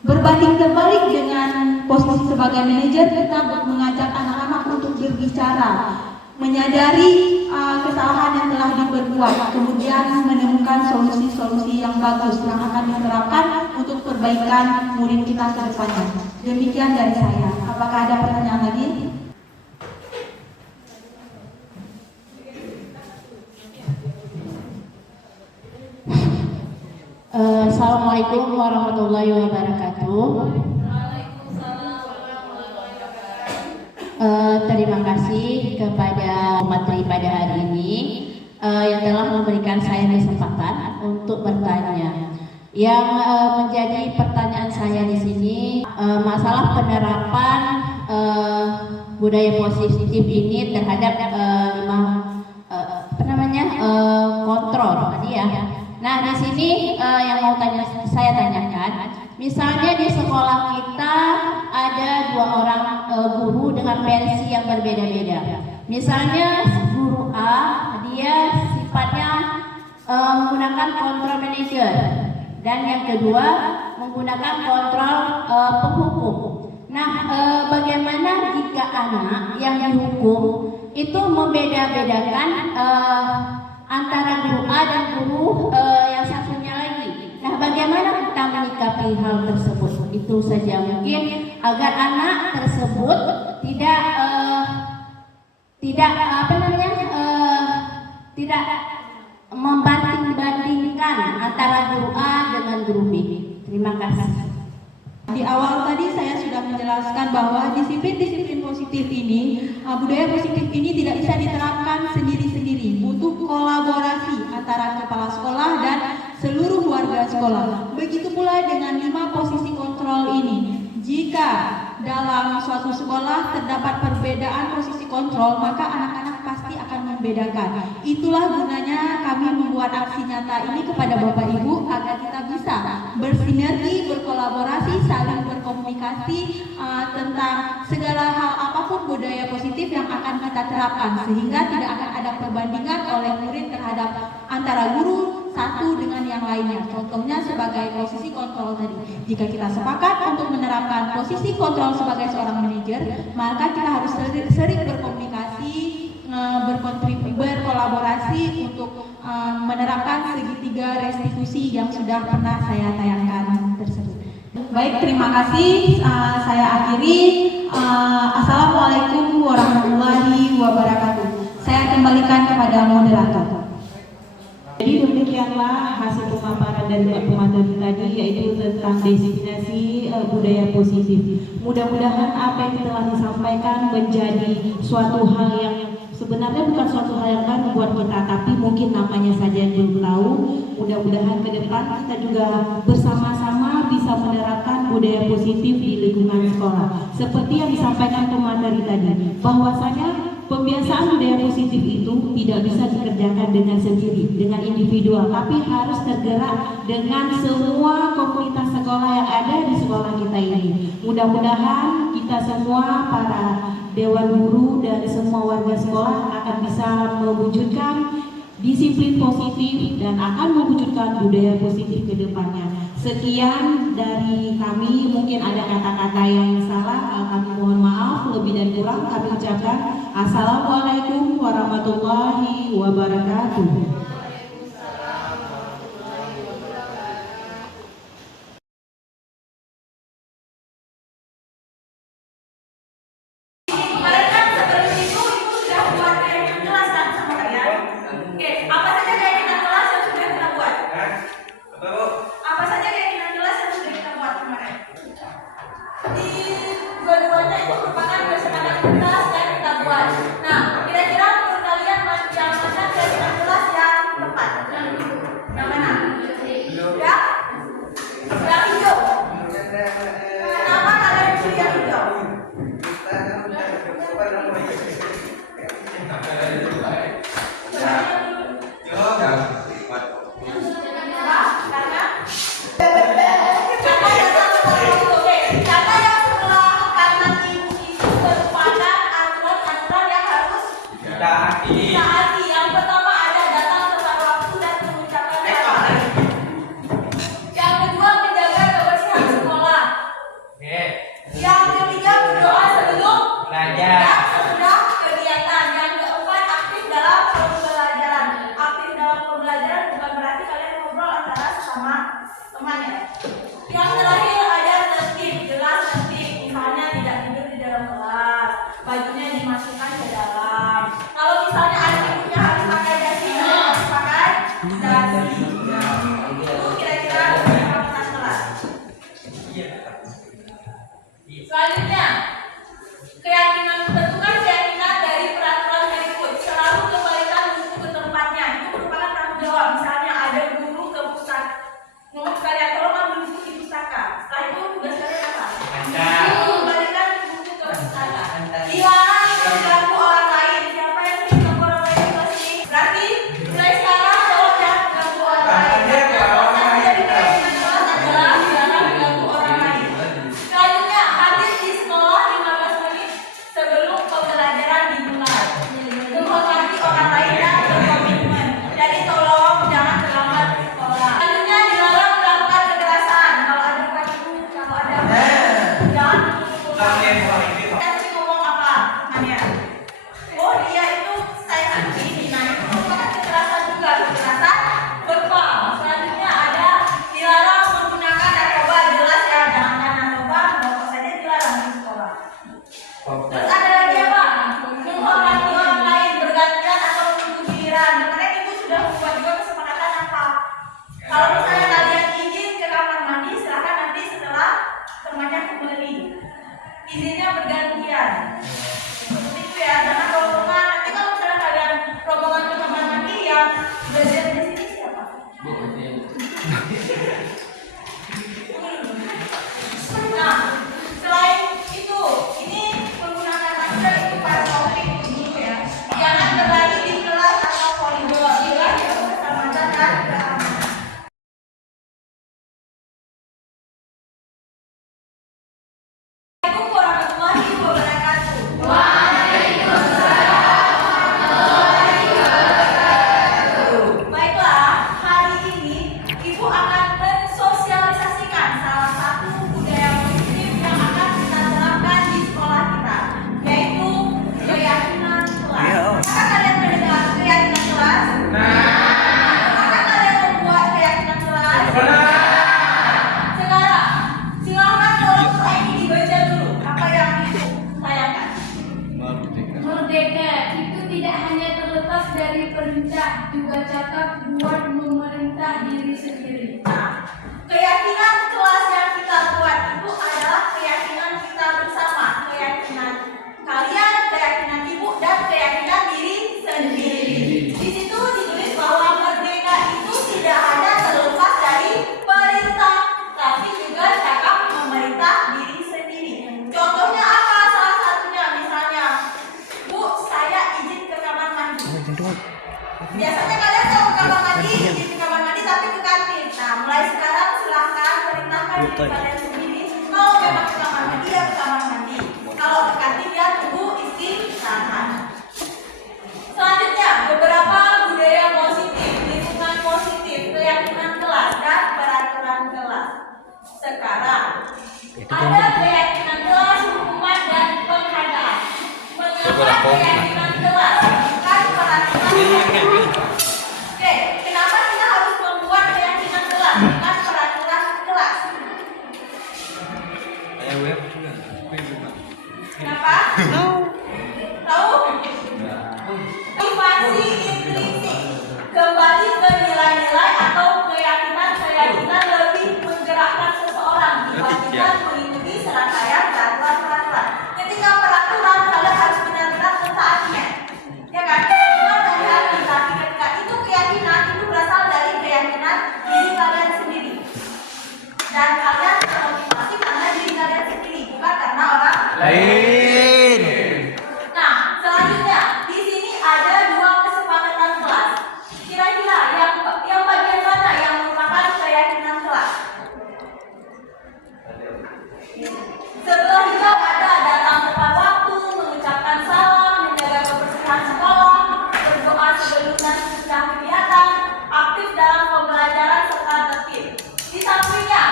Berbanding terbalik dengan posisi sebagai manajer, kita mengajak anak-anak untuk berbicara, menyadari kesalahan yang telah diperbuat, kemudian menemukan solusi-solusi yang bagus yang akan diterapkan untuk perbaikan murid kita ke depannya. Demikian dari saya. Apakah ada pertanyaan lagi? Assalamualaikum warahmatullahi wabarakatuh. Terima kasih kepada materi pada hari ini yang telah memberikan saya kesempatan untuk bertanya. Yang menjadi pertanyaan saya di sini masalah penerapan budaya positif ini terhadap kontrol tadi ya. Nah, di sini yang mau saya tanyakan, misalnya di sekolah kita ada 2 orang guru dengan pensi yang berbeda-beda. Misalnya guru A, dia sifatnya menggunakan kontrol manager, dan yang kedua menggunakan kontrol penghukum. Nah, bagaimana jika anak yang dihukum itu membeda-bedakan antara guru A dan guru yang satunya lagi? Nah, bagaimana kita menyikapi hal tersebut? Itu saja mungkin agar anak tersebut tidak membanding-bandingkan antara guru A dengan guru B. Terima kasih. Di awal tadi saya sudah menjelaskan bahwa disiplin-disiplin positif ini, budaya positif ini tidak bisa diterapkan sendiri-sendiri, butuh kolaborasi antara kepala sekolah dan seluruh warga sekolah. Begitu pula dengan 5 posisi kontrol ini. Jika dalam suatu sekolah terdapat perbedaan posisi kontrol, maka anak-anak pasti akan membedakan. Itulah gunanya kami membuat aksi nyata ini kepada Bapak Ibu agar kita bisa bersinergi, berkolaborasi, saling berkomunikasi tentang segala hal apapun budaya positif yang akan kita terapkan, sehingga tidak akan ada perbandingan oleh murid terhadap antara guru satu dengan yang lainnya. Contohnya sebagai posisi kontrol tadi. Jika kita sepakat untuk menerapkan posisi kontrol sebagai seorang manajer, maka kita harus sering berkomunikasi, berkolaborasi untuk menerapkan segitiga restitusi yang sudah pernah saya tayangkan tersebut. Baik, terima kasih. Saya akhiri. Assalamualaikum warahmatullahi wabarakatuh. Saya kembalikan kepada moderator. Jadi demikianlah hasil pemaparan dari pemateri tadi, yaitu tentang designasi budaya positif. Mudah-mudahan apa yang telah disampaikan menjadi suatu hal yang sebenarnya bukan suatu hal yang baru buat kita, tapi mungkin namanya saja yang belum tahu. Mudah-mudahan ke depan kita juga bersama-sama bisa menerapkan budaya positif di lingkungan sekolah. Seperti yang disampaikan pemateri tadi, bahwasanya pembiasaan budaya positif itu tidak bisa dikerjakan dengan sendiri, dengan individual, tapi harus tergerak dengan semua komunitas sekolah yang ada di sekolah kita ini. Mudah-mudahan kita semua, para dewan guru dan semua warga sekolah akan bisa mewujudkan disiplin positif dan akan mewujudkan budaya positif ke depannya. Sekian dari kami, mungkin ada kata-kata yang salah, kami mohon maaf, lebih dan kurang kami ucapkan Assalamualaikum warahmatullahi wabarakatuh. Yang terakhir ada tertib, jelas tertib. Misalnya tidak tidur di dalam kelas, bajunya dimasukkan ke dalam. Kalau misalnya ada memerintah juga cakap buat memerintah diri sendiri. Keyakinan kelas yang kita buat itu adalah keyakinan kita bersama, keyakinan kalian, keyakinan ibu, dan keyakinan diri sendiri. Di situ ditulis bahwa merdeka itu tidak hanya terlepas dari perintah, tapi juga cakap memerintah diri sendiri. Contohnya apa? Salah satunya misalnya, Bu, saya izin ke kamar mandi. Biasanya kalian kalau ke kamar mandi, izin ke kamar mandi tapi ke kantin. Nah, mulai sekarang silahkan perintahkan diri kalian sendiri. Kalau memang ke kamar mandi, ya ke kamar mandi. Kalau ke kantin, ya tunggu istirahat. Selanjutnya, beberapa budaya positif, lingkungan positif, keyakinan kelas, dan peraturan kelas. Sekarang, ada keyakinan kelas, hukuman, dan penghargaan. Mengapa keyakinan kelas? Bukan peraturan. Oke, kenapa kita harus membuat keyakinan kelas, bukan peraturan kelas? Kenapa? Tahu? Motivasi intrinsik, kembali ke nilai-nilai atau keyakinan lebih menggerakkan seseorang dibandingkan mengikuti serangkaian peraturan. Ketika peraturan, kalian harus benar-benar mentaatinya, ya kan? Bukan dari hati, tapi ketika itu keyakinan itu berasal dari keyakinan diri kalian sendiri, dan kalian termotivasi karena diri kalian sendiri, bukan karena orang lain. Nah, selanjutnya di sini ada dua kesepakatan kelas. Kira-kira yang bagian mana yang merupakan keyakinan kelas? Setelah itu ada datang tepat waktu, mengucapkan salam, menjaga kebersihan sekolah, berdoa sebelum dan sesudah kegiatan, aktif dalam pembelajaran serta tertib. Di sampingnya,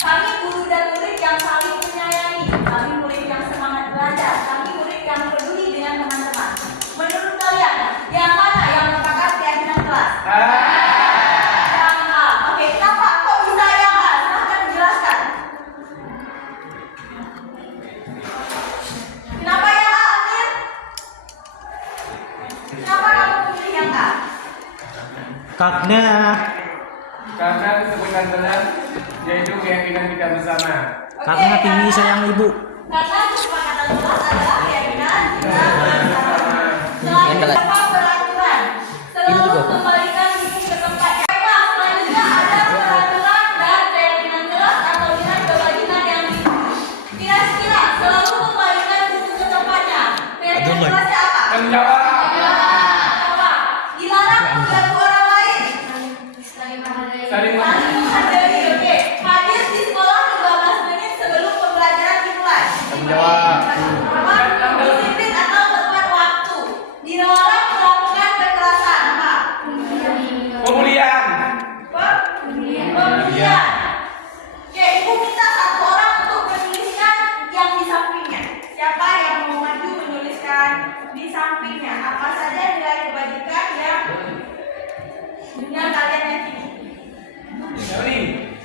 kami guru dan murid yang saling menyayangi, kami murid yang semangat belajar, kami murid yang peduli dengan teman-teman. Menurut kalian, yang mana yang merupakan keyakinan kelas? Yang A. Oke, kenapa? Kok bisa yang A? Silahkan dijelaskan. Kenapa yang A, Amir? Kenapa kamu pilih yang A? Karena kesepakatan yaitu keyakinan kita bersama. Karena tinggi sayang ibu. Karena kesepakatan kelas adalah keyakinan kita bersama. Selanjutnya peraturan. Selalu kembalikan buku ke tempatnya. Baiklah, selanjutnya ada peraturan dan keyakinan kelas atau dengan kewajiban yang diikuti. Kira-kira selalu kembalikan buku ke tempatnya. Keyakinan kelasnya apa? Tanggung jawab. Apa? Dilarang mengganggu orang lain. Saling Menghargai, oke. Hadir di sekolah 15 menit sebelum pembelajaran dimulai. jawab. Apa? Disiplin atau tepat waktu. Dilarang melakukan kekerasan. Apa? Pemulihan. Pembelian. Oke, ibu minta satu orang untuk menuliskan yang di sampingnya. Siapa yang mau maju menuliskan di sampingnya? Apa saja nilai kebajikan yang dengan kalian yakini?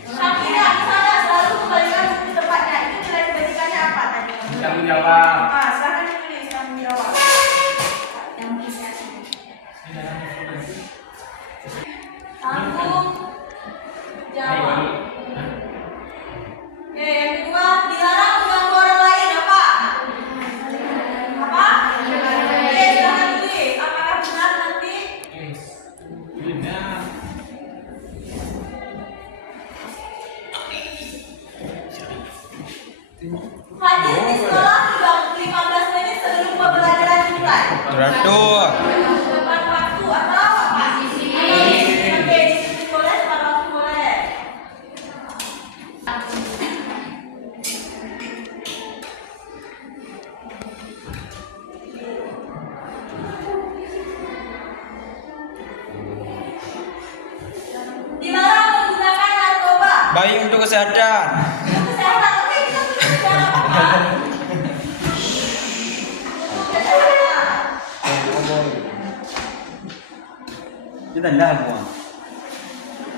Sampingnya misalnya selalu kembalikan buku tempatnya. Itu nilai kebajikannya apa tadi? Tanggung jawab. Silakan ditulis tanggung jawab. Tanggung jawab. Oke, yang kedua, dilarang mengganggu orang lain. Apa? Apa? Oke, silakan tulis. Apakah benar nanti? Hadir di sekolah 15 menit sebelum pembelajaran dimulai. Teratur. Tepat waktu atau apa? Oke, disiplin boleh, tepat waktu boleh. Dilarang menggunakan narkoba. Baik untuk kesehatan. Untuk kesehatan, oke, kita tuliskan apa? Untuk kesehatan. Kita dah semua.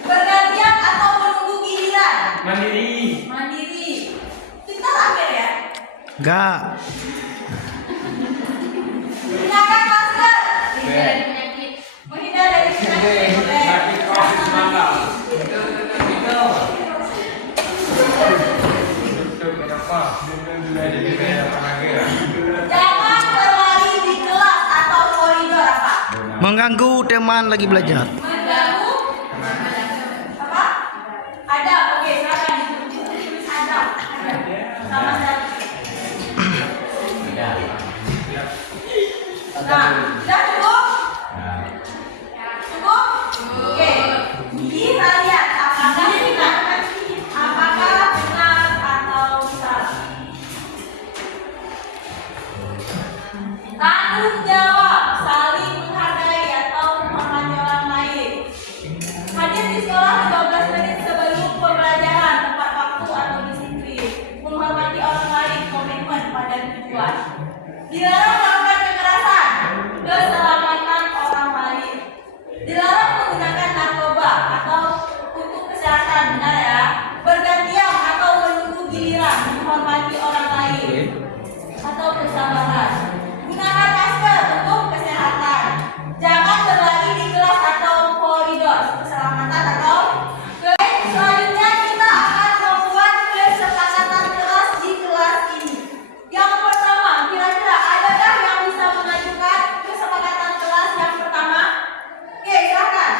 Bergantian atau menunggu giliran. Mandiri. Mandiri. Kita akhir ya. Enggak. Menggunakan masker. Oke. Menghindari Mengganggu teman lagi belajar. Mengganggu apa? Ada. Oke, silakan tulis ada. Sama ada. Nah, sudah cukup? Cukup? Oke. Kita lihat apakah benar atau salah. Tanggung jawab, saling menghargai atau menghormati orang lain. Hadir di sekolah 15 menit sebelum pembelajaran, tepat waktu atau disiplin. Menghormati orang lain, komitmen pada tujuan. Dilarang melakukan kekerasan, keselamatan orang lain. Dilarang menggunakan narkoba atau untuk kesehatan, benar ya. Bergantian atau menunggu giliran, menghormati orang lain atau kesabaran. Gunakan masker untuk kesehatan. Jangan berlari di kelas atau koridor, keselamatan atau selanjutnya kita akan membuat kesepakatan kelas di kelas ini. Yang pertama, kira-kira adakah yang bisa mengajukan kesepakatan kelas yang pertama? Oke, silakan.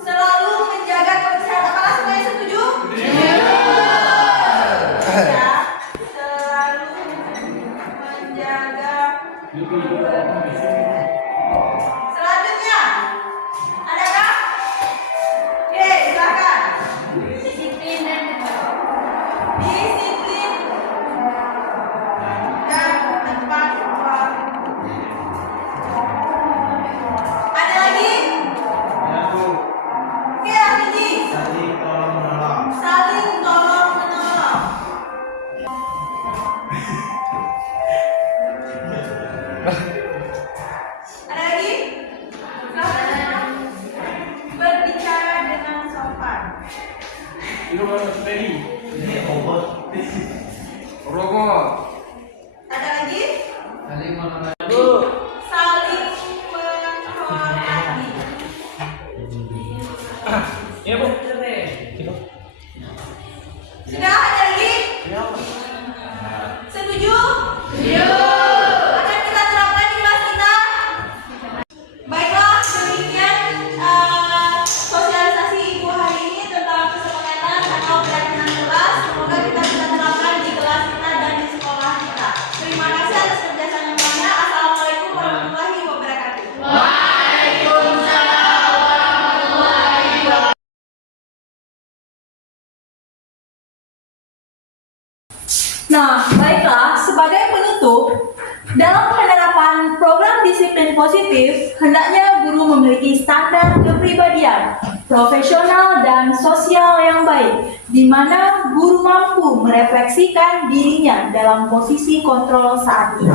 Selalu menjaga kebersihan. Apakah semuanya setuju? Ya, selalu menjaga kebersihan. Selanjutnya, adakah? Oke, silakan. Disiplin dan tepat waktu. Ada lagi? Oke, Rafiji. Saling tolong menolong. Ada lagi? Berbicara dengan sopan. Robot. Ada lagi? Saling menghormati. Iya, Bu. Sudah ada lagi? Setuju? Akan kita terapkan di kelas kita. Baiklah, demikian sosialisasi Ibu hari ini tentang kesepakatan atau keyakinan kelas. Semoga kita bisa terapkan di kelas kita dan di sekolah kita. Terima kasih atas kerjasamanya. Assalamualaikum warahmatullahi wabarakatuh. Nah, baiklah, sebagai penutup, dalam penerapan program disiplin positif, hendaknya guru memiliki standar kepribadian, profesional dan sosial yang baik, di mana guru mampu merefleksikan dirinya dalam posisi kontrol saat ini.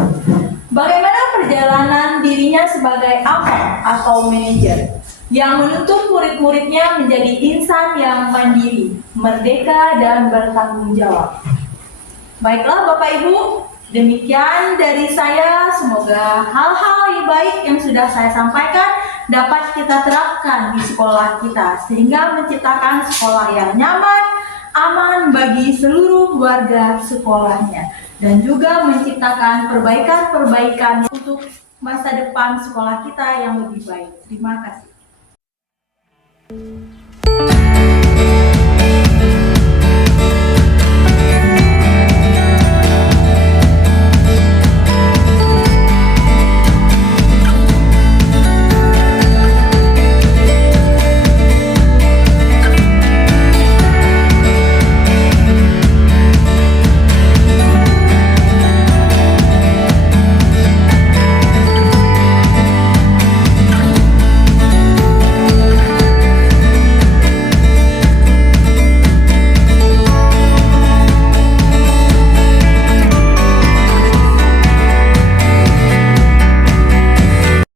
Bagaimana perjalanan dirinya sebagai amal atau manajer yang menuntut murid-muridnya menjadi insan yang mandiri, merdeka, dan bertanggung jawab. Baiklah Bapak Ibu, demikian dari saya. Semoga hal-hal yang baik yang sudah saya sampaikan dapat kita terapkan di sekolah kita, sehingga menciptakan sekolah yang nyaman, aman bagi seluruh warga sekolahnya, dan juga menciptakan perbaikan-perbaikan untuk masa depan sekolah kita yang lebih baik. Terima kasih.